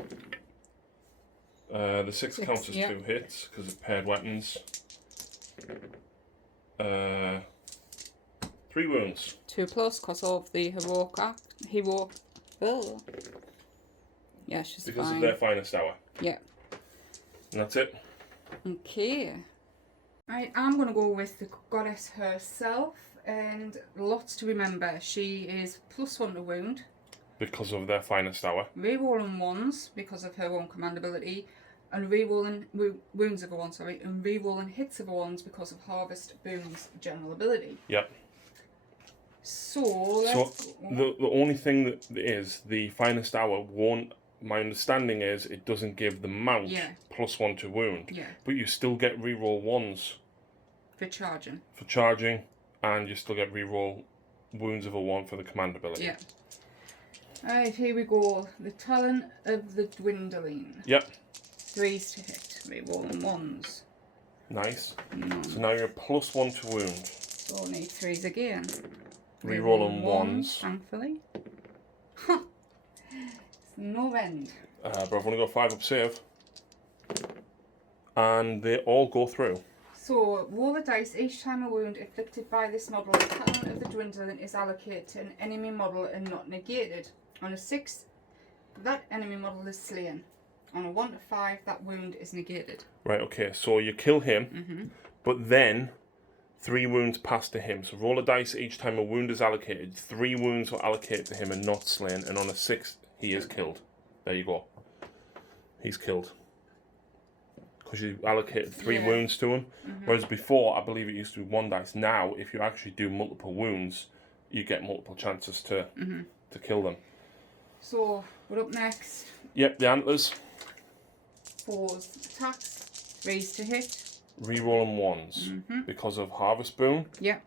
The 6 counts as 2 hits because of paired weapons. 3 wounds. 2+ because of the heroic act. Yeah, she's because fine. of their finest hour. Yeah. And that's it. Okay. Right, I'm going to go with the goddess herself, and lots to remember. She is +1 to wound. Because of their finest hour. Rerolling ones because of her own command ability, and rerolling wounds of a one, sorry, and rerolling hits of a ones because of Harvest Boom's general ability. Yep. So the only thing that is the finest hour won't. My understanding is it doesn't give the mount +1 to wound. Yeah. But you still get reroll ones For charging. For charging, and you still get reroll wounds of a 1 for the command ability. Yeah. Alright, here we go. The Talent of the Dwindling. Yep. 3s to hit. Rerolling 1s. Nice. So now you're +1 to wound. So I need 3s again. Rerolling 1s. Thankfully. Huh. No end. But I've only got 5 up save. And they all go through. So, roll the dice. Each time a wound inflicted by this model, the talent of the dwindling is allocated to an enemy model and not negated. On a 6, that enemy model is slain. On a 1 to 5, that wound is negated. Right, okay, so you kill him, but then 3 wounds pass to him. So roll a dice each time a wound is allocated. 3 wounds are allocated to him and not slain, and on a 6, he is killed. There you go. He's killed. Because you allocated 3 wounds to him. Whereas before, I believe it used to be 1 dice. Now, if you actually do multiple wounds, you get multiple chances to kill them. So, we're up next. Yep, the antlers. 4s attacks. 3s to hit. Rerolling 1s. Because of Harvest Boon. Yep.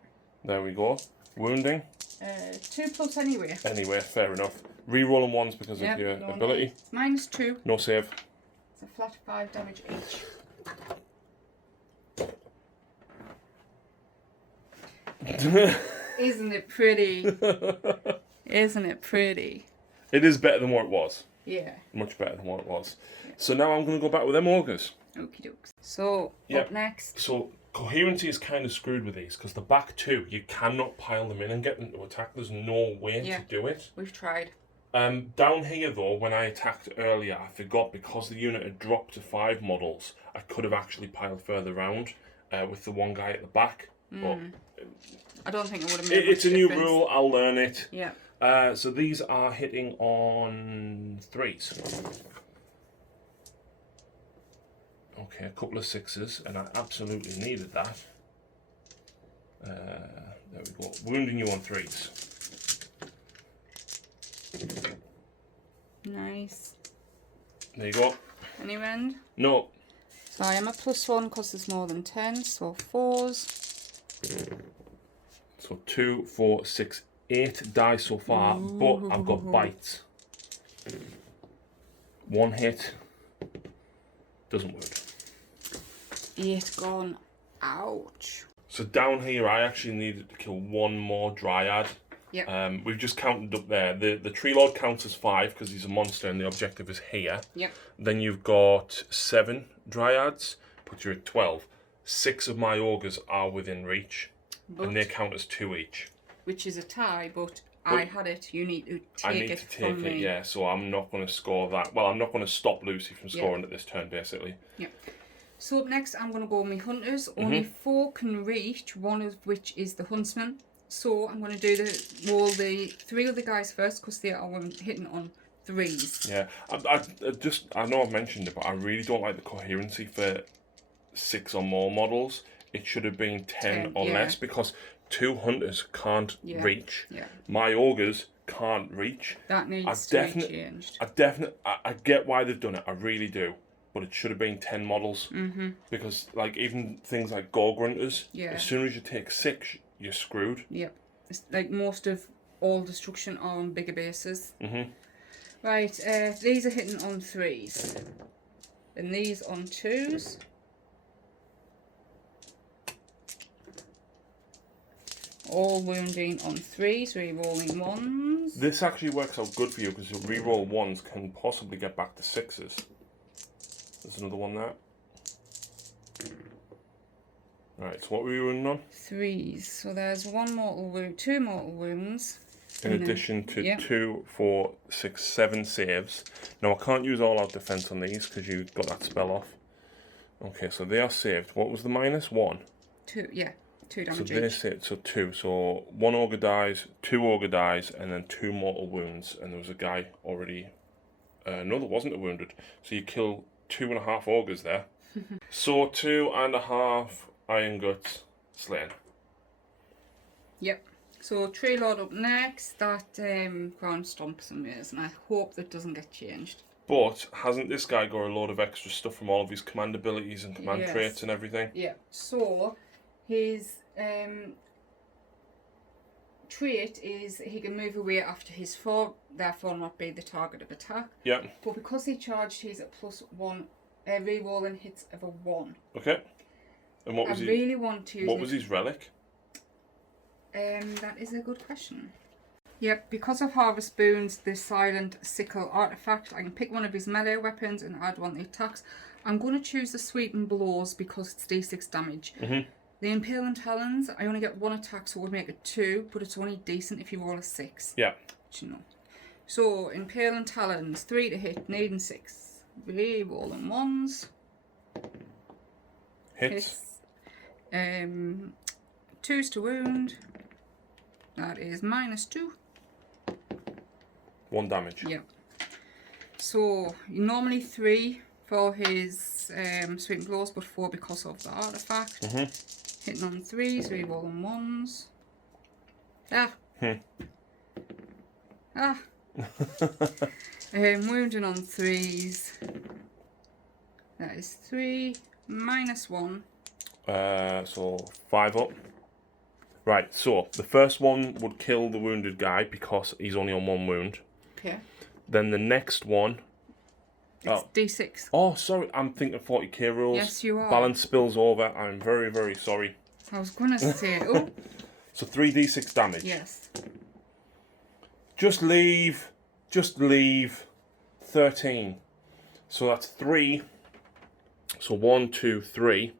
There we go. Wounding. 2+ anyway. Anyway, fair enough. Rerolling 1s because of your ability. -2. No save. It's a flat 5 damage each. Isn't it pretty? Isn't it pretty? It is better than what it was. Yeah. Much better than what it was. Yeah. So now I'm going to go back with them ogres. Okie dokes. So, up next. So, coherency is kind of screwed with these because the back 2, you cannot pile them in and get them to attack. There's no way to do it. We've tried. Down here though, when I attacked earlier, I forgot because the unit had dropped to 5 models, I could have actually piled further round with the one guy at the back. But I don't think it would have made it's a much new difference. rule, I'll learn it. Yeah. So these are hitting on 3s. Okay, a couple of 6s, and I absolutely needed that. There we go. Wounding you on 3s. Nice. There you go. Any end? No. So I am a +1 because there's more than 10, so 4s. So 2, 4, 6, 8 die so far, but I've got bites. 1 hit. Doesn't work. 8 gone. Ouch. So down here I actually needed to kill 1 more dryad. Yep. We've just counted up there. The Tree Lord counts as 5 because he's a monster and the objective is here. Yep. Then you've got 7 dryads, puts you at 12. 6 of my ogres are within reach, and they count as 2 each. Which is a tie, but I had it. You need to take it from me. Yeah, so I'm not going to score that. Well, I'm not going to stop Lucy from scoring at this turn, basically. Yep. So up next, I'm going to go with my hunters. Only 4 can reach, one of which is the huntsman. So I'm going to roll the 3 other guys first because they are hitting on 3s. Yeah, I know I've mentioned it, but I really don't like the coherency for 6 or more models. It should have been 10 or less because 2 hunters can't reach. Yeah. My ogres can't reach. That needs to be changed. I get why they've done it. I really do. But it should have been 10 models. Because like even things like gore grunters, as soon as you take 6, you're screwed. Yep. It's like most of all destruction are on bigger bases. Right, these are hitting on 3s. And these on 2s. All wounding on 3s, re-rolling 1s. This actually works out good for you because your re-roll 1s can possibly get back to 6s. There's another one there. Right, so what were we running on? 3s. So there's 1 mortal wound, 2 mortal wounds. In addition to 2, 4, 6, 7 saves. Now I can't use all out defense on these because you got that spell off. Okay, so they are saved. What was the -1? 2, yeah. 2 damage So they're each. saved, so 2. So 1 ogre dies, 2 ogre dies, and then 2 mortal wounds. And there was a guy already... no, there wasn't a wounded. So you kill 2.5 ogres there. So 2.5 iron guts slain. Yep. So Tree Lord up next. That ground stomps amazing. I hope that doesn't get changed. But hasn't this guy got a load of extra stuff from all of his command abilities and command Yes. traits and everything? Yeah. So his trait is he can move away after his fall, therefore not be the target of attack. Yeah. But because he charged, he's at +1 re-rolling hits of a 1. Okay. And what was I really want to use What was his relic? That is a good question. Yep, because of Harvest Boons, the Silent Sickle artifact, I can pick one of his melee weapons and add one to the attacks. I'm going to choose the Sweeping Blows because it's D6 damage. The Impaling Talons, I only get 1 attack, so it would make it 2, but it's only decent if you roll a 6. Yeah. Which you know. So, Impaling Talons, 3 to hit, needing 6. Re-rolling 1s. Hits. 2s to wound. That is -2. 1 damage. Yeah. So normally 3 for his Sweeping Blows, but 4 because of the artifact. Hitting on 3s, re-rolling 1s. Wounding on 3s. That is 3 -1. So 5 up. Right, so the first one would kill the wounded guy because he's only on 1 wound. Okay. Then the next one... It's D6. Oh, sorry, I'm thinking 40k rules. Yes, you are. Balance spills over. I'm very, very sorry. I was going to say, oh. So 3d6 damage. Yes. Just leave 13. So that's 3. So 1, 2, 3.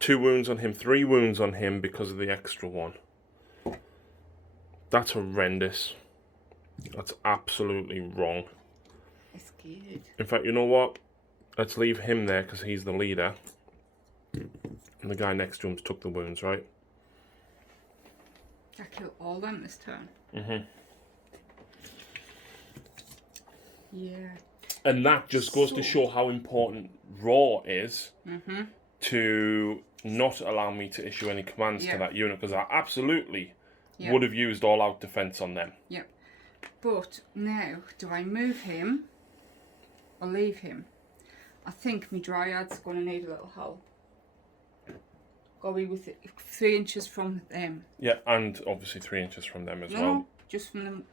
2 wounds on him, 3 wounds on him because of the extra one. That's horrendous. That's absolutely wrong. It's good. In fact, you know what? Let's leave him there because he's the leader. And the guy next to him's took the wounds, right? I kill all them this turn. Yeah. And that just goes to show how important Raw is to not allow me to issue any commands to that unit, because I absolutely would have used all-out defense on them. Yep. But now, do I move him or leave him? I think my Dryad's going to need a little help. Got to be with 3 inches from them. Yeah, and obviously 3 inches from them as well. No, just from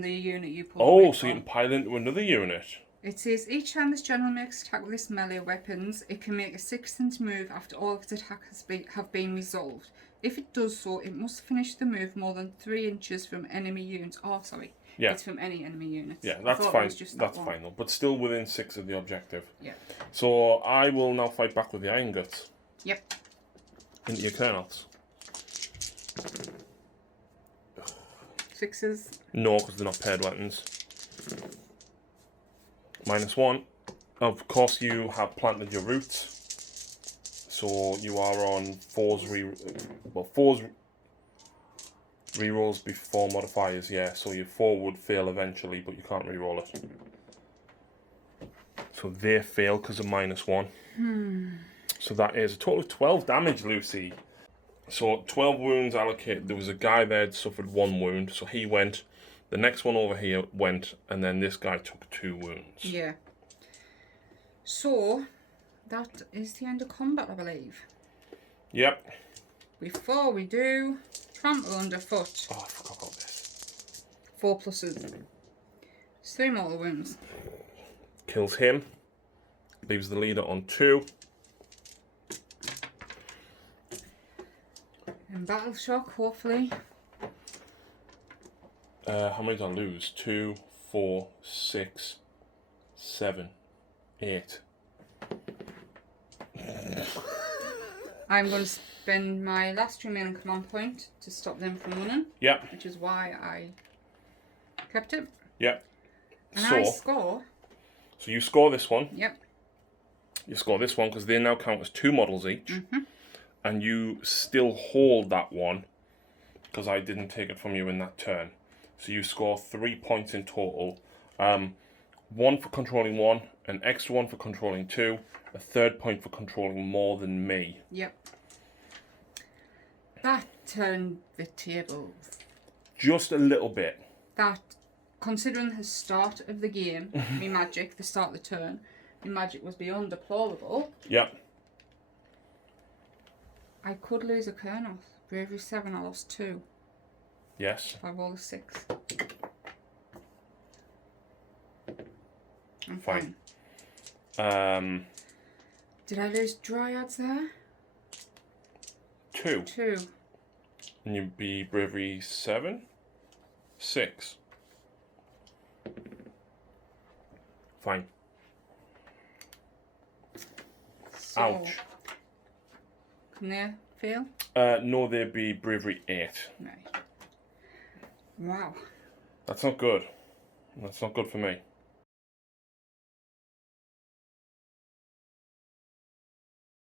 the unit you pull. Oh, so you can pile into another unit. It says each time this general makes attack with this melee weapons, it can make a 6-inch move after all its attacks have been resolved. If it does so, it must finish the move more than 3 inches from enemy units. Oh, sorry. Yeah. It's from any enemy units. Yeah, that's fine. That's fine though, but still within 6 of the objective. Yeah. So I will now fight back with the Iron Guts. Yep. Into your kernels. 6s. No, because they're not paired weapons. -1. Of course, you have planted your roots, so you are on 4's rerolls before modifiers. Yeah, so your 4 would fail eventually, but you can't reroll it. So they fail because of -1. So that is a total of 12 damage, Lucy. So 12 wounds allocated. There was a guy there that suffered 1 wound, so he went. The next one over here went, and then this guy took 2 wounds. Yeah. So, that is the end of combat, I believe. Yep. Before we do, trample underfoot. Oh, I forgot about this. 4 pluses. 3 mortal wounds. Kills him. Leaves the leader on 2. And battle shock, hopefully. How many did I lose? 2, 4, 6, 7, 8. I'm going to spend my last remaining command point to stop them from running. Yep. Which is why I kept it. Yep. And I score. So you score this one. Yep. You score this one because they now count as 2 models each. And you still hold that one because I didn't take it from you in that turn. So you score 3 points in total. 1 for controlling 1, an extra 1 for controlling 2, a 3rd point for controlling more than me. Yep. That turned the tables. Just a little bit. That, considering the start of the game, me magic, the start of the turn, me magic was beyond deplorable. Yep. I could lose a Kernoth. Bravery 7, I lost 2. Yes. If I roll a 6. I'm Fine. Did I lose Dryads there? 2. 2. And you'd be bravery 7? 6. Fine. So, Ouch. can they fail? No, they'd be bravery 8. Right. Wow. That's not good. That's not good for me.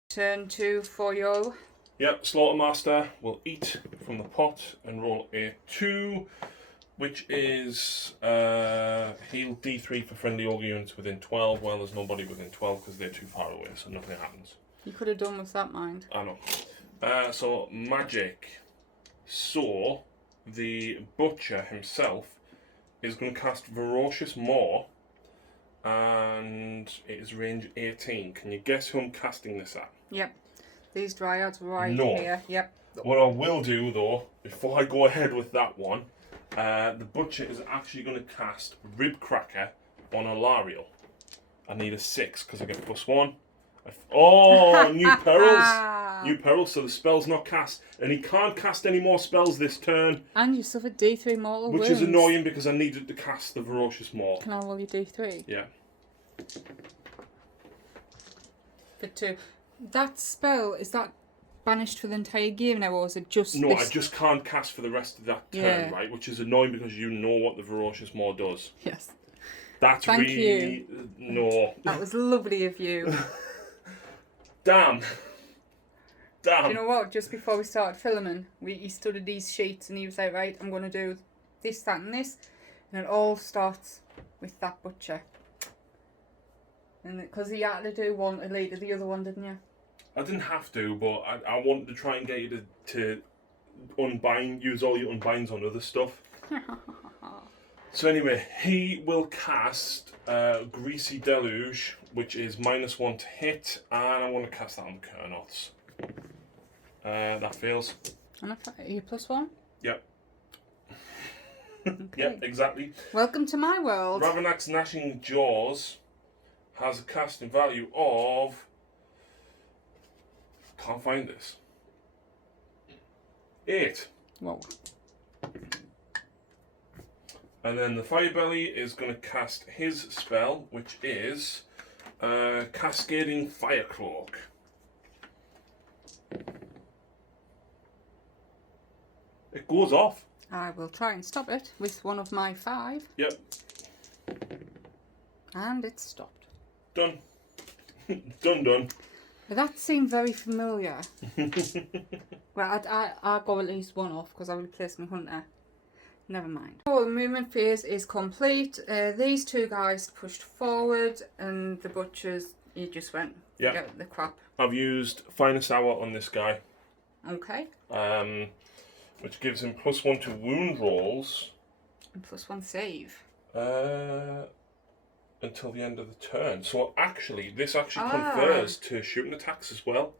Turn 2 for you. Yep, Slaughtermaster will eat from the pot and roll a 2, which is heal D3 for friendly ogre units within 12. Well, there's nobody within 12 because they're too far away, so nothing happens. You could have done with that, mind. I know. So, magic. So, the Butcher himself is going to cast Ferocious Maw, and it is range 18. Can you guess who I'm casting this at? Yep. These Dryads right No. here. Yep. What I will do, though, before I go ahead with that one, the Butcher is actually going to cast Rib Cracker on Alariel. I need a 6 because I get +1. Oh, new perils! New perils, so the spell's not cast. And he can't cast any more spells this turn. And you suffered D3 mortal wounds. Which is annoying because I needed to cast the Ferocious Maw. Can I roll your D3? Yeah. For 2. That spell, is that banished for the entire game now, or is it just No, this? I just can't cast for the rest of that turn, Yeah. right? Which is annoying because you know what the Ferocious Maw does. Yes. That's Thank really... No. That was lovely of you. Damn. Damn. Do you know what? Just before we started filming, he studied these sheets and he was like, right, I'm going to do this, that and this. And it all starts with that Butcher. And because he had to do one to lead to the other one, didn't you? I didn't have to, but I wanted to try and get you to unbind, use all your unbinds on other stuff. So anyway, he will cast Greasy Deluge, which is -1 to hit, and I want to cast that on Kernoths. That fails. And are you +1? Yep. Okay. Yep, exactly. Welcome to my world. Ravanax's Gnashing Jaws has a casting value of... Can't find this. 8. Whoa. And then the Firebelly is going to cast his spell, which is Cascading Firecloak. It goes off. I will try and stop it with one of my 5. Yep. And it's stopped. Done. Done. That seemed very familiar. Well, I go at least 1 off because I replaced my hunter. Never mind. Oh, the movement phase is complete. These 2 guys pushed forward and the Butchers, he just went to get the crap. I've used Finest Hour on this guy. Okay. Which gives him +1 to wound rolls. And +1 save. Until the end of the turn. So actually, this actually confers to shooting attacks as well.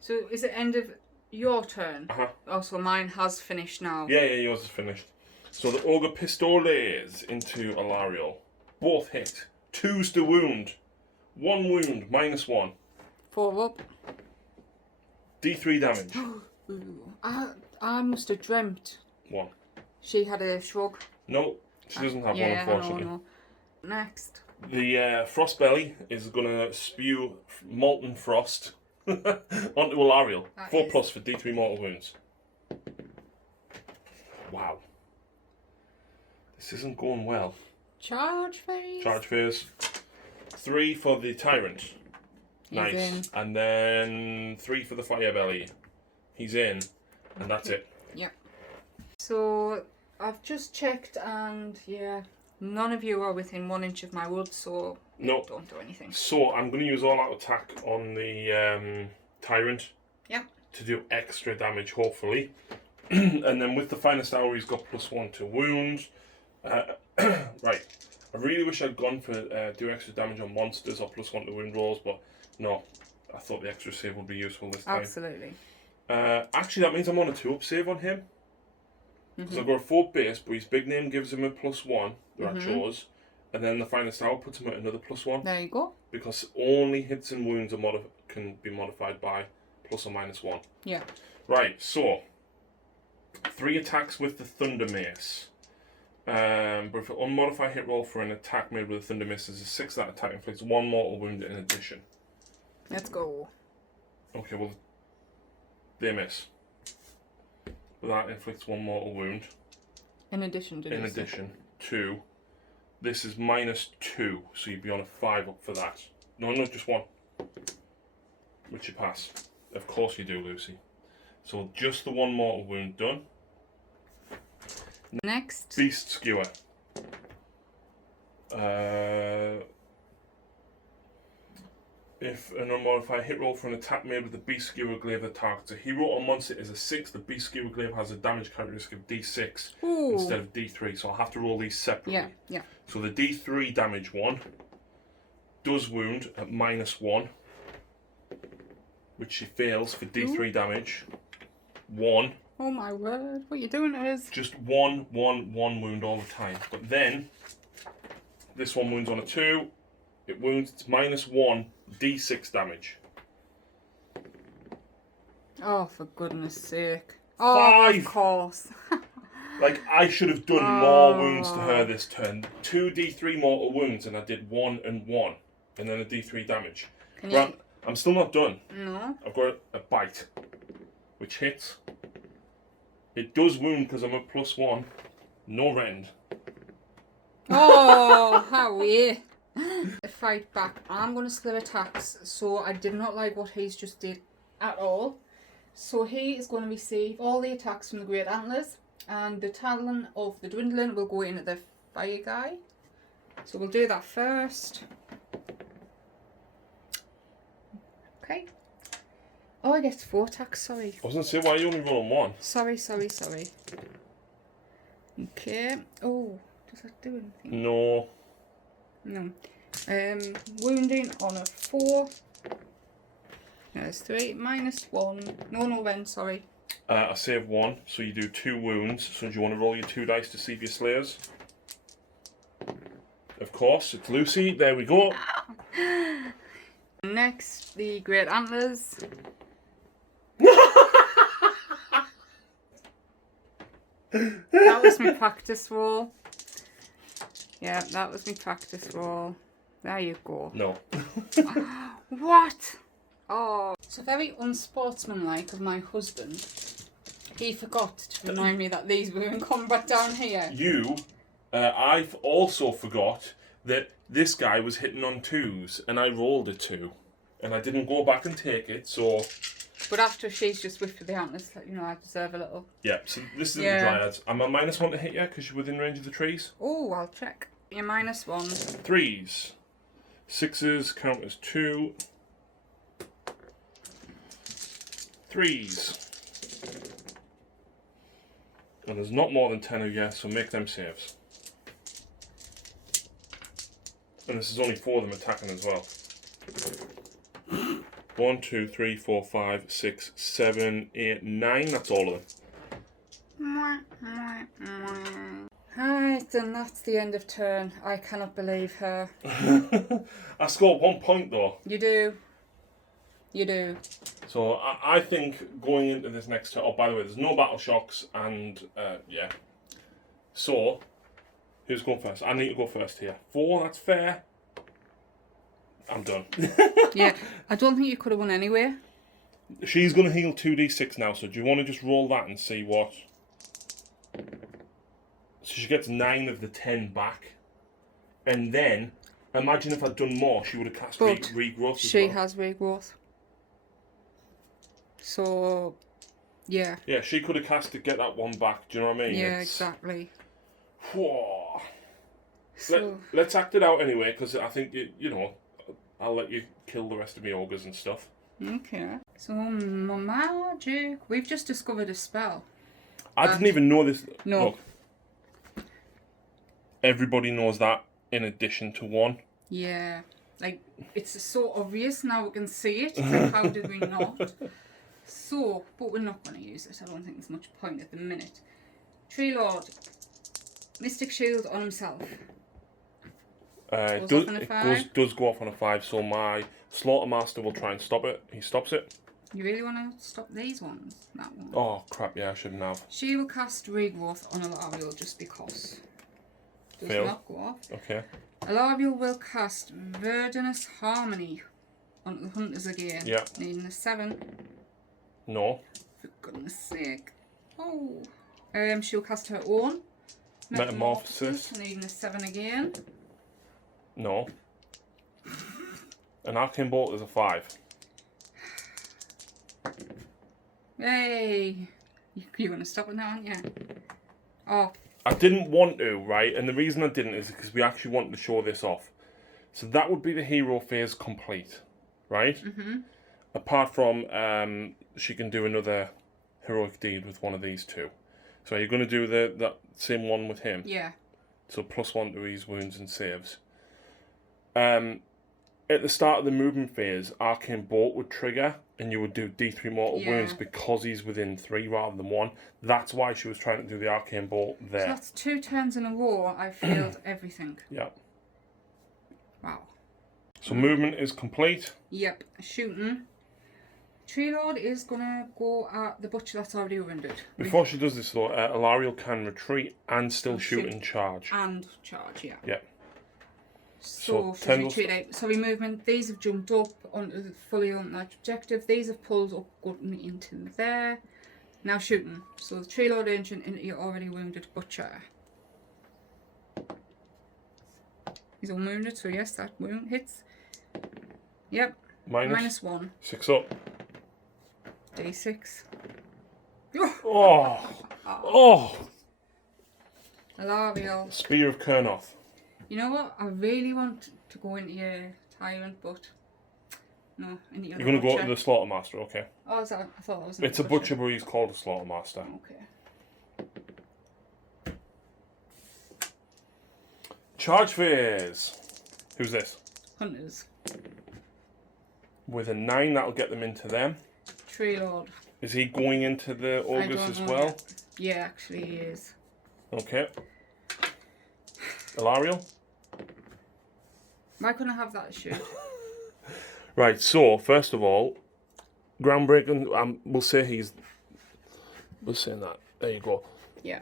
So is it end of your turn? Uh-huh. Oh, so mine has finished now. Yeah, yours is finished. So the Ogre Pistoles into Alariel. Both hit. 2's to wound. 1 wound, -1. 4 up. D3 damage. Ooh. I must have dreamt. 1. She had a shrug. No, she doesn't have one, unfortunately. I know. Next. The Frostbelly is going to spew molten frost onto Alariel. 4+ for D3 mortal wounds. Wow. This isn't going well. Charge phase. Charge phase. 3 for the Tyrant. He's in. Nice. And then 3 for the fire belly. He's in. And that's it. Yep. So I've just checked and yeah, none of you are within 1 inch of my wood, so no. Don't do anything. So I'm going to use all out attack on the Tyrant. Yep. To do extra damage, hopefully. And then with the finest hour, he's got +1 to wounds. Right. I really wish I'd gone for do extra damage on monsters or +1 to wound rolls, but no. I thought the extra save would be useful this time. Absolutely. Actually, that means I'm on a 2-up save on him. Because I've got a 4 base, but his big name gives him a +1 that I chose. And then the finest hour puts him at another +1. There you go. Because only hits and wounds are can be modified by +or -1. Yeah. Right, so 3 attacks with the Thunder Mace. But if an unmodified hit roll for an attack made with a Thunder Mace is a 6, that attack inflicts 1 mortal wound in addition. Let's go. Okay, well, they miss. But that inflicts 1 mortal wound. In addition to, this is -2, so you'd be on a 5 up for that. No, just 1. Which you pass. Of course you do, Lucy. So just the 1 mortal wound done. Next. Beast Skewer. If an unmodified hit roll for an attack made with the Beast Skewer glaive that targets a hero or monster is a 6, the Beast Skewer glaive has a damage characteristic of D6 instead of D3, so I'll have to roll these separately. Yeah. So the D3 damage one does wound at -1, which she fails for D3 damage. 1. Oh my word, what are you doing to us? Just 1 wound all the time. But then, this one wounds on a 2. It wounds, it's -1 D6 damage. Oh, for goodness sake. 5! Oh, of course. Like, I should have done more wounds to her this turn. 2 D3 mortal wounds, and I did 1 and 1. And then a D3 damage. Can you... Right, I'm still not done. No. I've got a bite, which hits. It does wound because I'm at +1. No rend. Oh, how weird. Fight back. I'm going to slip attacks, so I did not like what he's just did at all. So he is going to receive all the attacks from the Great Antlers, and the Talon of the Dwindling will go into the fire guy. So we'll do that first. Okay. Oh, I get 4 attacks, sorry. I was going to say, why are you only rolling 1? Sorry. Okay. Oh, does that do anything? No. No. Wounding on a 4. There's 3. -1. No, rend, sorry. I save 1, so you do 2 wounds. So do you want to roll your 2 dice to see if your slayers? Of course, it's Lucy. There we go. Next, the Great Antlers. That was my practice roll. Yeah, that was my practice roll. There you go. No. What? Oh. So very unsportsmanlike of my husband. He forgot to remind me that these were in combat down here. I've also forgot that this guy was hitting on 2s and I rolled a 2. And I didn't go back and take it, so... But after she's just whiffed for the antlers, you know, I deserve a little. Yeah, so this is the Dryads. I'm a -1 to hit you because you're within range of the trees. Oh, I'll check. You're -1. 3s. 6s count as 2. 3s. And there's not more than 10 of you, so make them saves. And this is only 4 of them attacking as well. 1, 2, 3, 4, 5, 6, 7, 8, 9. That's all of them. Right, and that's the end of turn. I cannot believe her. I scored 1 point though. You do. So I think going into this next turn. Oh, by the way, there's no battle shocks, and yeah. So who's going first? I need to go first here. 4. That's fair. I'm done. Yeah, I don't think you could have won anyway. She's going to heal 2d6 now, so do you want to just roll that and see what... So she gets 9 of the 10 back. And then Imagine if I'd done more, she would have cast But regrowth as she well. has regrowth. So, yeah. Yeah, she could have cast to get that one back. Do you know what I mean? Yeah, exactly. Whoa. So, Let's act it out anyway, because I think, you know, I'll let you kill the rest of my ogres and stuff. okay. So, magic. We've just discovered a spell. I didn't even know this. No. Look. Everybody knows that in addition to one. Yeah. Like, it's so obvious now we can see it. It's like, how did we not? So, but we're not going to use it. I don't think there's much point at the minute. Tree Lord. Mystic Shield on himself. It does go off on a 5, so my Slaughtermaster will try and stop it. He stops it. You really want to stop these ones? That one. Oh, crap, yeah, I shouldn't have. She will cast Regrowth on Alariel just because. Does Fail. not go off. Okay. Alariel will cast Verdunous Harmony on the Hunters again. Yeah. Needing a 7. No. For goodness sake. Oh. She'll cast her own. Metamorphosis. Needing a 7 again. No. An Arcane Bolt is a 5. Yay! You're going to stop it now, aren't you? Oh. I didn't want to, right? And the reason I didn't is because we actually wanted to show this off. So that would be the hero phase complete, right? Mm-hmm. Apart from she can do another heroic deed with one of these two. So you're going to do that same one with him? Yeah. So +1 to his wounds and saves. At the start of the movement phase, Arcane Bolt would trigger, and you would do D3 mortal wounds because he's within 3 rather than 1. That's why she was trying to do the Arcane Bolt there. So that's 2 turns in a row. I failed everything. Yeah. Wow. So movement is complete. Yep. Shooting. Tree Lord is going to go at the butcher that's already wounded. Before she does this though, Alariel can retreat and still shoot and charge. And charge, yeah. Yeah. So she's retreated. Sorry, movement. These have jumped up onto the fully on that objective. These have pulled up, gotten into there. Now shooting. So the Tree Lord Ancient into your already wounded butcher. He's all wounded, so yes, that wound hits. Yep. -1. 6 up. D6. Oh! Oh! Alariel. Spear of Kurnoth. You know what? I really want to go into your Tyrant, but no, into your You're going to go to the Slaughtermaster, okay. Oh, is that? I thought that was It's a butcher, but he's called a Slaughtermaster. Okay. Charge phase. Who's this? Hunters. With a 9, that'll get them into them. Tree Lord. Is he going into the Ogres as well? Yet. Yeah, actually he is. Okay. Alariel? Why couldn't I have that shoot? Right, so, first of all, groundbreaking, we'll say he's... We'll say that. There you go. Yeah.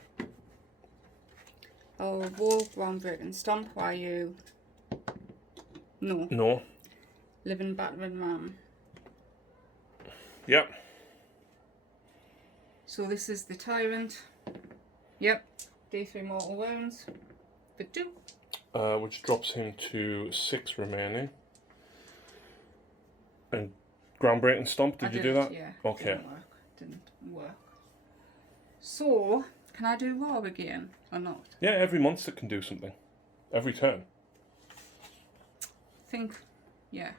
Oh, roll groundbreaking stomp while you... No. No. Living battering ram. Yep. So this is the Tyrant. Yep. D3 mortal wounds. For 2. Which drops him to 6 remaining. And groundbreaking stomp, did you do that? Yeah. Okay. Didn't work. So, can I do raw again or not? Yeah, every monster can do something. Every turn. I think, yeah.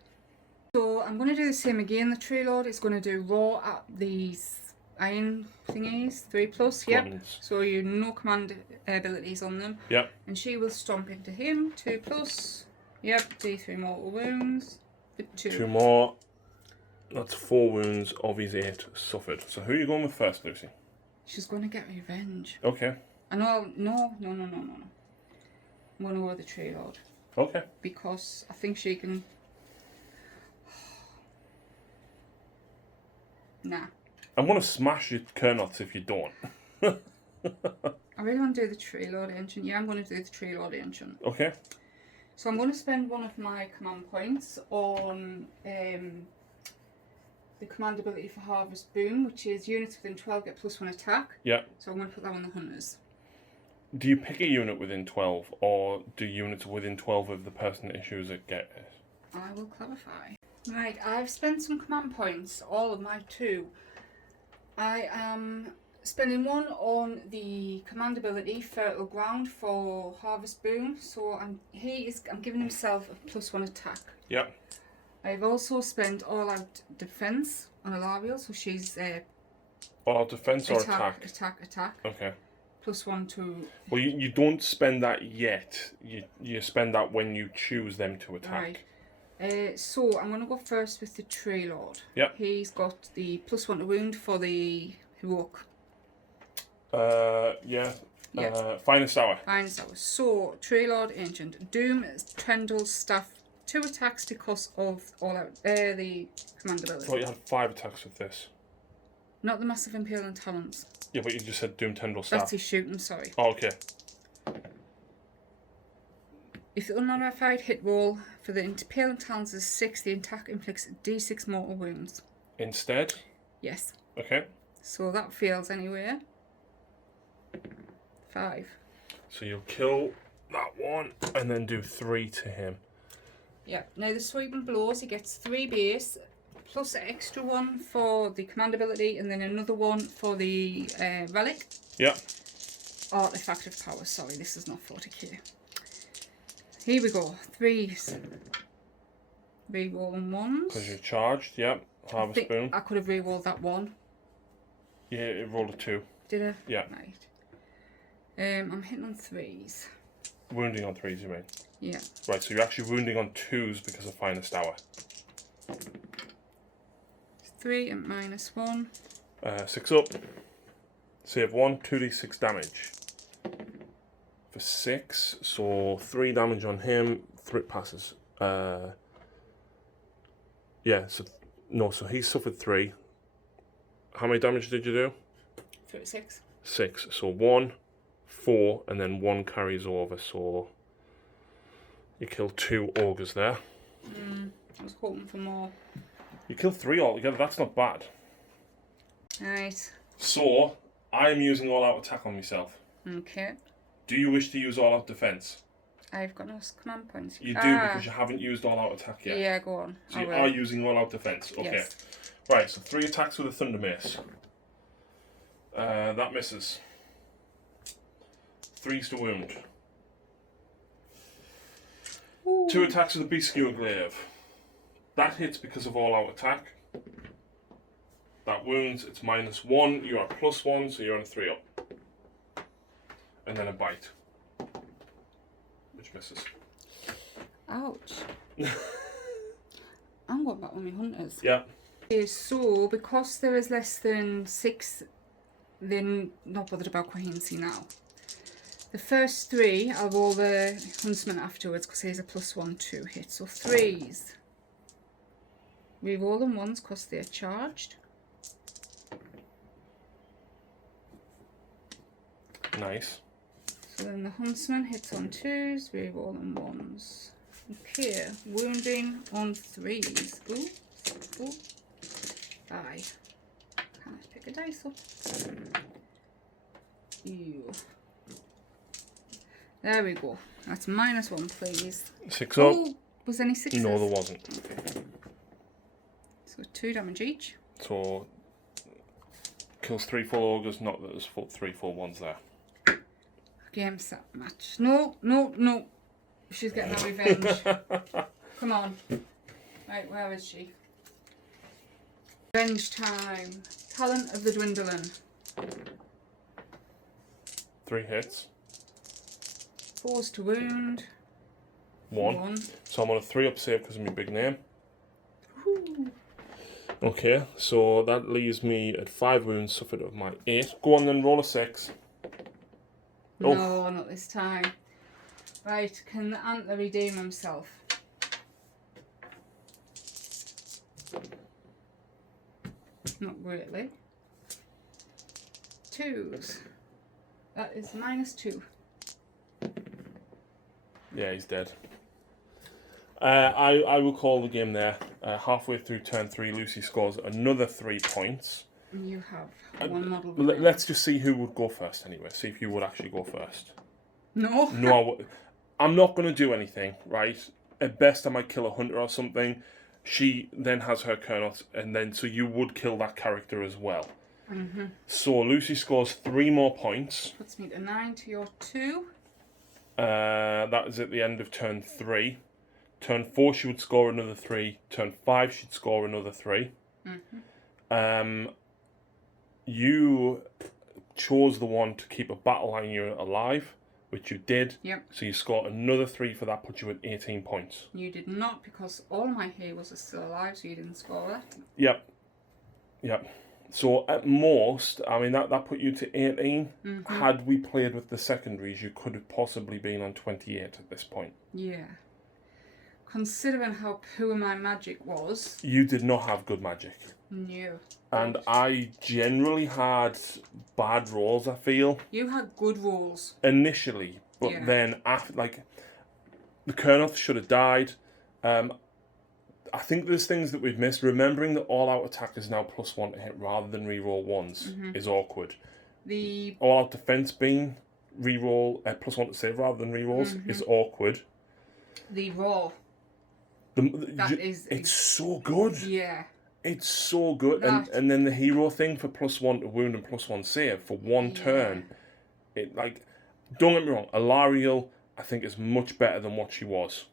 So I'm going to do the same again. The Tree Lord is going to do raw at these iron thingies, 3+. Yep. Buttons. So you no command abilities on them. Yep. And she will stomp into him, 2+. Yep. D3 mortal wounds. For 2. 2 more. That's 4 wounds of his 8 suffered. So who are you going with first, Lucy? She's going to get revenge. Okay. I know. No. I'm going to go with the Tree Lord. Okay. Because I think she can. Nah. I'm going to smash your Kurnoths if you don't. I really want to do the Tree Lord Ancient. Yeah, I'm going to do the Tree Lord Ancient. Okay. So I'm going to spend one of my command points on the command ability for Harvest Boom, which is units within 12 get +1 attack. Yeah. So I'm going to put that on the Hunters. Do you pick a unit within 12, or do units within 12 of the person that issues it get it? I will clarify. Right, I've spent some command points, all of my 2. I am spending 1 on the command ability, Fertile Ground, for Harvest Boon. So I'm giving himself a +1 attack. Yep. I've also spent All Out Defense on Alariel, so she's All out defense or attack? Attack. Okay. +1 to... Well, you don't spend that yet. You spend that when you choose them to attack. Right. So I'm going to go first with the Tree Lord. Yep. He's got the +1 to wound for the Heroic. Yeah. Finest Hour. Finest Hour. So, Tree Lord Ancient. Doom Trendle's Staff. 2 attacks because of all out the command ability. I thought you had 5 attacks with this. Not the Massive Imperial Talons. Yeah, but you just said Doom Tendril Staff. That's his shooting, sorry. Oh, okay. If the unmodified hit roll for the Imperial Talons is 6, the attack inflicts D6 mortal wounds. Instead? Yes. Okay. So that fails anyway. 5. So you'll kill that one and then do 3 to him. Yeah. Now the sweeping blows, he gets 3 base, plus an extra 1 for the command ability, and then another 1 for the relic. Yeah. Artifact of power. Sorry, this is not 40k. Here we go. 3s. Rerolling 1s. Because you're charged, yep. Harvest Boon. I could have re-rolled that 1. Yeah, it rolled a 2. Did I? Yeah. Right. I'm hitting on 3s. Wounding on 3s, you mean? Yeah. Right, so you're actually wounding on 2s because of Finest Hour. 3 and -1. 6 up. Save 1, 2d6 damage. For 6, so 3 damage on him, 3 passes. Yeah, so he suffered 3. How many damage did you do? 36. 6. So 1, 4, and then 1 carries over, so you killed 2 ogres there. I was hoping for more. You killed 3 altogether, that's not bad. Right. So, I'm using all-out attack on myself. Okay. Do you wish to use all-out defense? I've got no command points. You do, because you haven't used all-out attack yet. Yeah, go on. So you are using all-out defense. Okay. Yes. Right, so 3 attacks with a Thunder Mace. That misses. 3s to wound. Ooh. 2 attacks with a Beast Skewer Glaive. That hits because of all-out attack. That wounds, it's -1, you are +1, so you're on a 3 up. And then a bite. Which misses. Ouch. I'm going back with my hunters. Yeah. Okay, so because there is less than 6, they're not bothered about coherency now. The first 3, I'll roll the huntsman afterwards because he's a +1 to hit. So 3s. Reroll them 1s because they're charged. Nice. So then the huntsman hits on 2s, reroll them 1s. Okay, wounding on 3s. Ooh, ooh. 5. Can't I pick a dice up? Ew. There we go. That's -1, please. 6 up. Oh, was any 6s? No, there wasn't. Okay. So 2 damage each. So, kills 3 full ogres, not that there's 3 full ones there. Game, set, match. No, no, no. She's getting her revenge. Come on. Right, where is she? Revenge time. Talent of the Dwindling. 3 hits. 4s to wound. 1. So I'm on a 3 up save because of my big name. Ooh. Okay, so that leaves me at 5 wounds suffered of my 8. Go on then, roll a 6. No, Oh. not this time. Right, can the antler redeem himself? Not really. 2s. That is -2. Yeah, he's dead. I will call the game there. Halfway through turn 3, Lucy scores another 3 points. You have one model. Let's just see who would go first anyway. See if you would actually go first. No. No, I'm not going to do anything, right? At best, I might kill a hunter or something. She then has her Kurnoth, and then so you would kill that character as well. Mm-hmm. So Lucy scores 3 more points. Puts me to 9 to your 2. That is at the end of turn 3. Turn 4, she would score another 3. Turn 5, she'd score another 3. Mm-hmm. You chose the one to keep a battle line unit alive, which you did. Yep. So you scored another 3 for that, put you at 18 points. You did not, because all my heroes are still alive, so you didn't score that. Yep. So at most, I mean, that put you to 18. Mm-hmm. Had we played with the secondaries, you could have possibly been on 28 at this point. Yeah. Considering how poor my magic was. You did not have good magic. No. And I generally had bad rolls, I feel. You had good rolls. Initially. But Yeah. then, after, like, the Kurnoth should have died. I think there's things that we've missed. Remembering that all-out attack is now +1 to hit rather than reroll ones is awkward. The All-out defense being reroll +1 to save rather than rerolls is awkward. The raw. It's so good. Yeah. It's so good. And then the hero thing for +1 to wound and +1 save for one turn. It, like, don't get me wrong, Alariel I think is much better than what she was.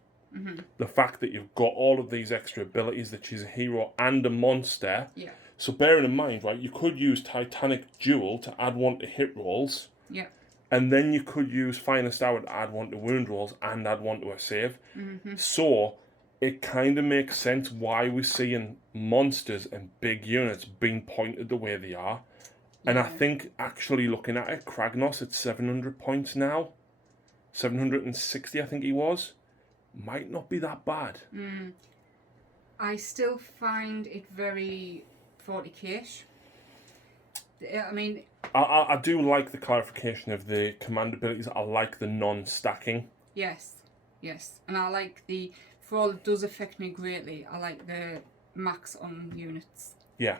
The fact that you've got all of these extra abilities, that she's a hero and a monster. Yeah. So bearing in mind, right, you could use Titanic Jewel to add 1 to hit rolls. Yeah. And then you could use Finest Hour to add 1 to wound rolls and add 1 to a save. So it kind of makes sense why we're seeing monsters and big units being pointed the way they are. And I think actually looking at it, Kragnos at 700 points now, 760 I think he was, might not be that bad. I still find it very 40k-ish. I mean... I do like the clarification of the command abilities. I like the non-stacking. Yes. And I like the... For all it does affect me greatly, I like the max on units. Yeah.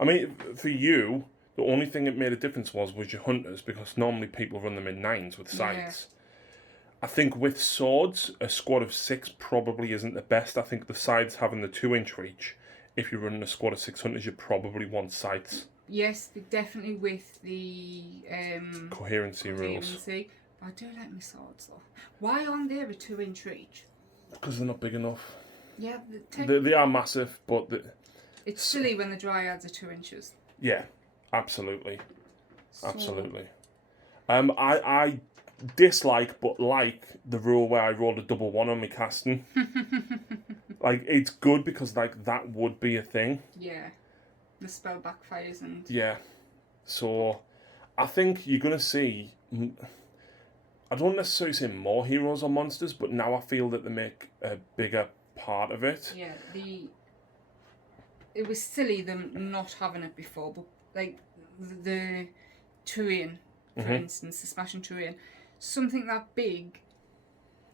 I mean, for you, the only thing that made a difference was your hunters, because normally people run them in 9s with scythes. I think with swords, a squad of 6 probably isn't the best. I think the scythes having the 2-inch reach, if you're running a squad of 6 hunters, you probably want scythes. Yes, definitely with the Coherency rules. I do like my swords though. Why aren't they a 2-inch reach? Because they're not big enough. Yeah, They are massive, but... It's silly when the dryads are 2 inches. Yeah, absolutely. So... Absolutely. I dislike but like the rule where I rolled a double 1 on my casting. Like, it's good because, like, that would be a thing. Yeah. The spell backfires and... Yeah. So, I think you're going to see... I don't necessarily say more heroes or monsters, but now I feel that they make a bigger part of it. Yeah, it was silly them not having it before, but, like, the terrain, for instance, the smashing terrain, something that big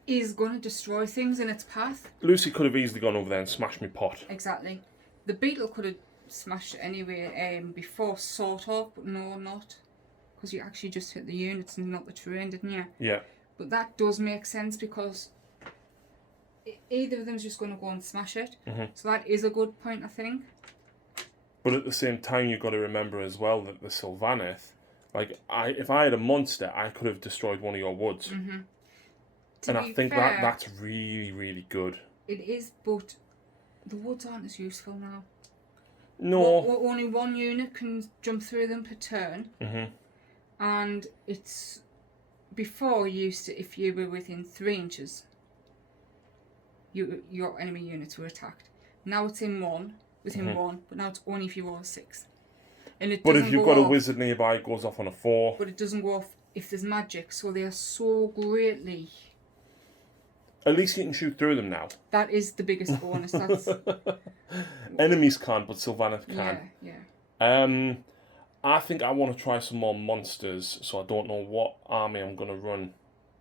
is going to destroy things in its path. Lucy could have easily gone over there and smashed me pot. Exactly. The beetle could have smashed it anyway before, sort of, but no, not. Because you actually just hit the units and not the terrain, didn't you? Yeah. But that does make sense because either of them's just going to go and smash it. So that is a good point, I think. But at the same time, you've got to remember as well that the Sylvaneth, like, if I had a monster, I could have destroyed one of your woods. And I think fair, that's really, really good. It is, but the woods aren't as useful now. No. Only one unit can jump through them per turn. And it's... Before, used to, if you were within 3 inches, your enemy units were attacked. Now it's in 1, within 1, but now it's only if you roll a 6. And it But doesn't if you've go got a off, wizard nearby, it goes off on a 4. But it doesn't go off if there's magic, so they are so greatly... At least you can shoot through them now. That is the biggest bonus. That's... Enemies can't, but Sylvaneth can. Yeah. I think I want to try some more monsters, so I don't know what army I'm going to run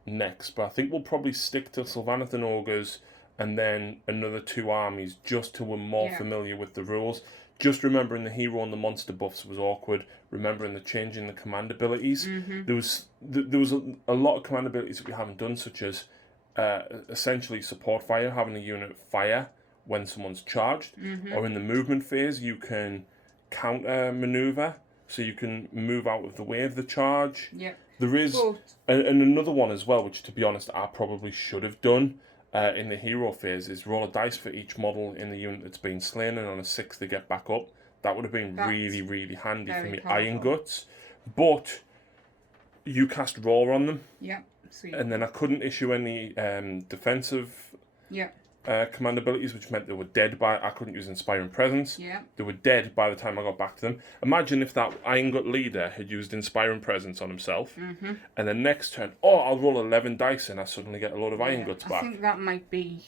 next. But I think we'll probably stick to Sylvaneth and Ogres, and then another 2 armies, just till we're more familiar with the rules. just remembering the hero and the monster buffs was awkward. Remembering the changing the command abilities. There was a lot of command abilities that we haven't done, such as essentially support fire, having a unit fire when someone's charged, or in the movement phase you can counter maneuver, so you can move out of the way of the charge. Yep. There is and another one as well, which to be honest I probably should have done in the hero phase, is roll a dice for each model in the unit that's been slain, and on a 6 they get back up. That would have been really, really handy for me Iron Guts. But you cast Roar on them. Yeah, sweet. And then I couldn't issue any defensive command abilities, which meant they were dead I couldn't use Inspiring Presence. Yeah. They were dead by the time I got back to them. Imagine if that Iron Gut leader had used Inspiring Presence on himself, and then next turn, I'll roll 11 dice and I suddenly get a load of Iron Guts back. I think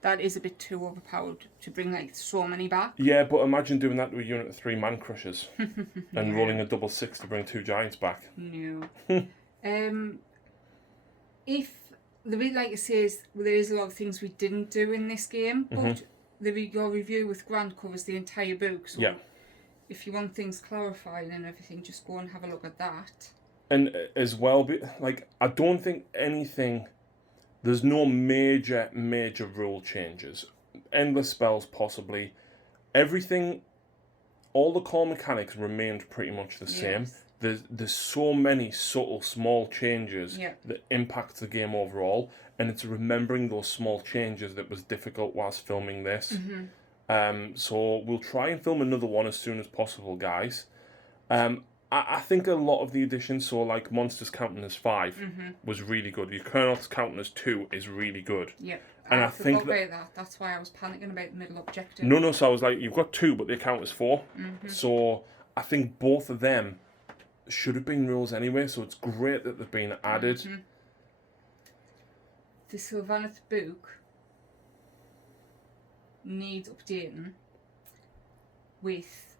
that is a bit too overpowered to bring like so many back. Yeah, but imagine doing that to a unit of 3 man crushers and rolling a double 6 to bring 2 giants back. No. If the read like it says, there is a lot of things we didn't do in this game, but your review with Grant covers the entire book. So if you want things clarified and everything, just go and have a look at that. And as well, like, I don't think anything. There's no major rule changes. Endless spells, possibly. Everything, all the core mechanics remained pretty much the same. There's so many subtle, small changes that impact the game overall, and it's remembering those small changes that was difficult whilst filming this. So we'll try and film another one as soon as possible, guys. I think a lot of the additions, so like Monsters counting as 5 was really good. Your Colonels counting as 2 is really good. Yep. And I think that's why I was panicking about the middle objective. No, so I was like, you've got 2, but they count as 4. So I think both of them should have been rules anyway, so it's great that they've been added. The Sylvaneth book needs updating with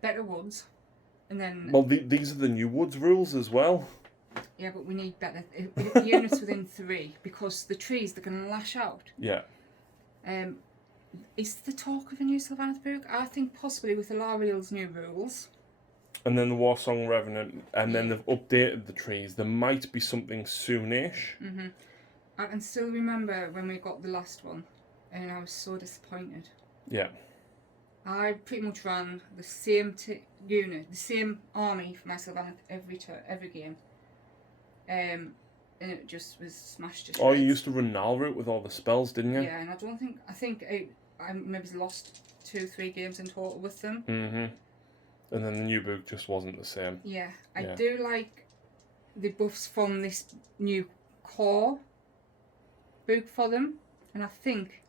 better woods. And then, well, these are the new Woods rules as well. Yeah, but we need better units within 3, because the trees, they're going to lash out. Yeah. Is the talk of a new Sylvaneth book? I think possibly with Alariel's new rules. And then the Warsong Revenant, and then they've updated the trees. There might be something soonish. I can still remember when we got the last one, and I was so disappointed. Yeah. I pretty much ran the same unit, the same army for my Sylvaneth every game. And it just was smashed to shreds. Oh, you used to run Null route with all the spells, didn't you? Yeah, and I think I maybe lost 2-3 games in total with them. And then the new book just wasn't the same. Yeah, I do like the buffs from this new core book for them, and I think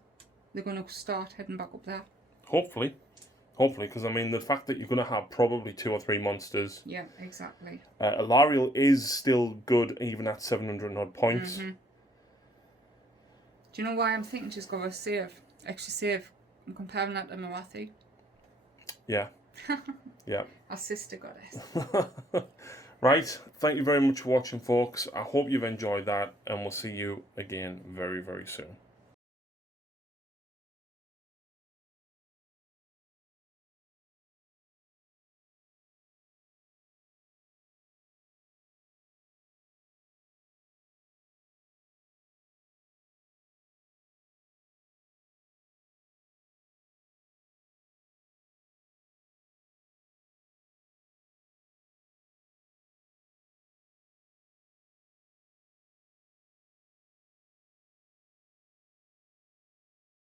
they're going to start heading back up there. Hopefully, because I mean the fact that you're going to have probably 2 or 3 monsters. Yeah, exactly. Alariel is still good even at 700 odd points. Do you know why I'm thinking she's got a extra save? I'm comparing that to Marathi. Yeah. Yeah. Our sister goddess. Right, thank you very much for watching, folks. I hope you've enjoyed that, and we'll see you again very, very soon.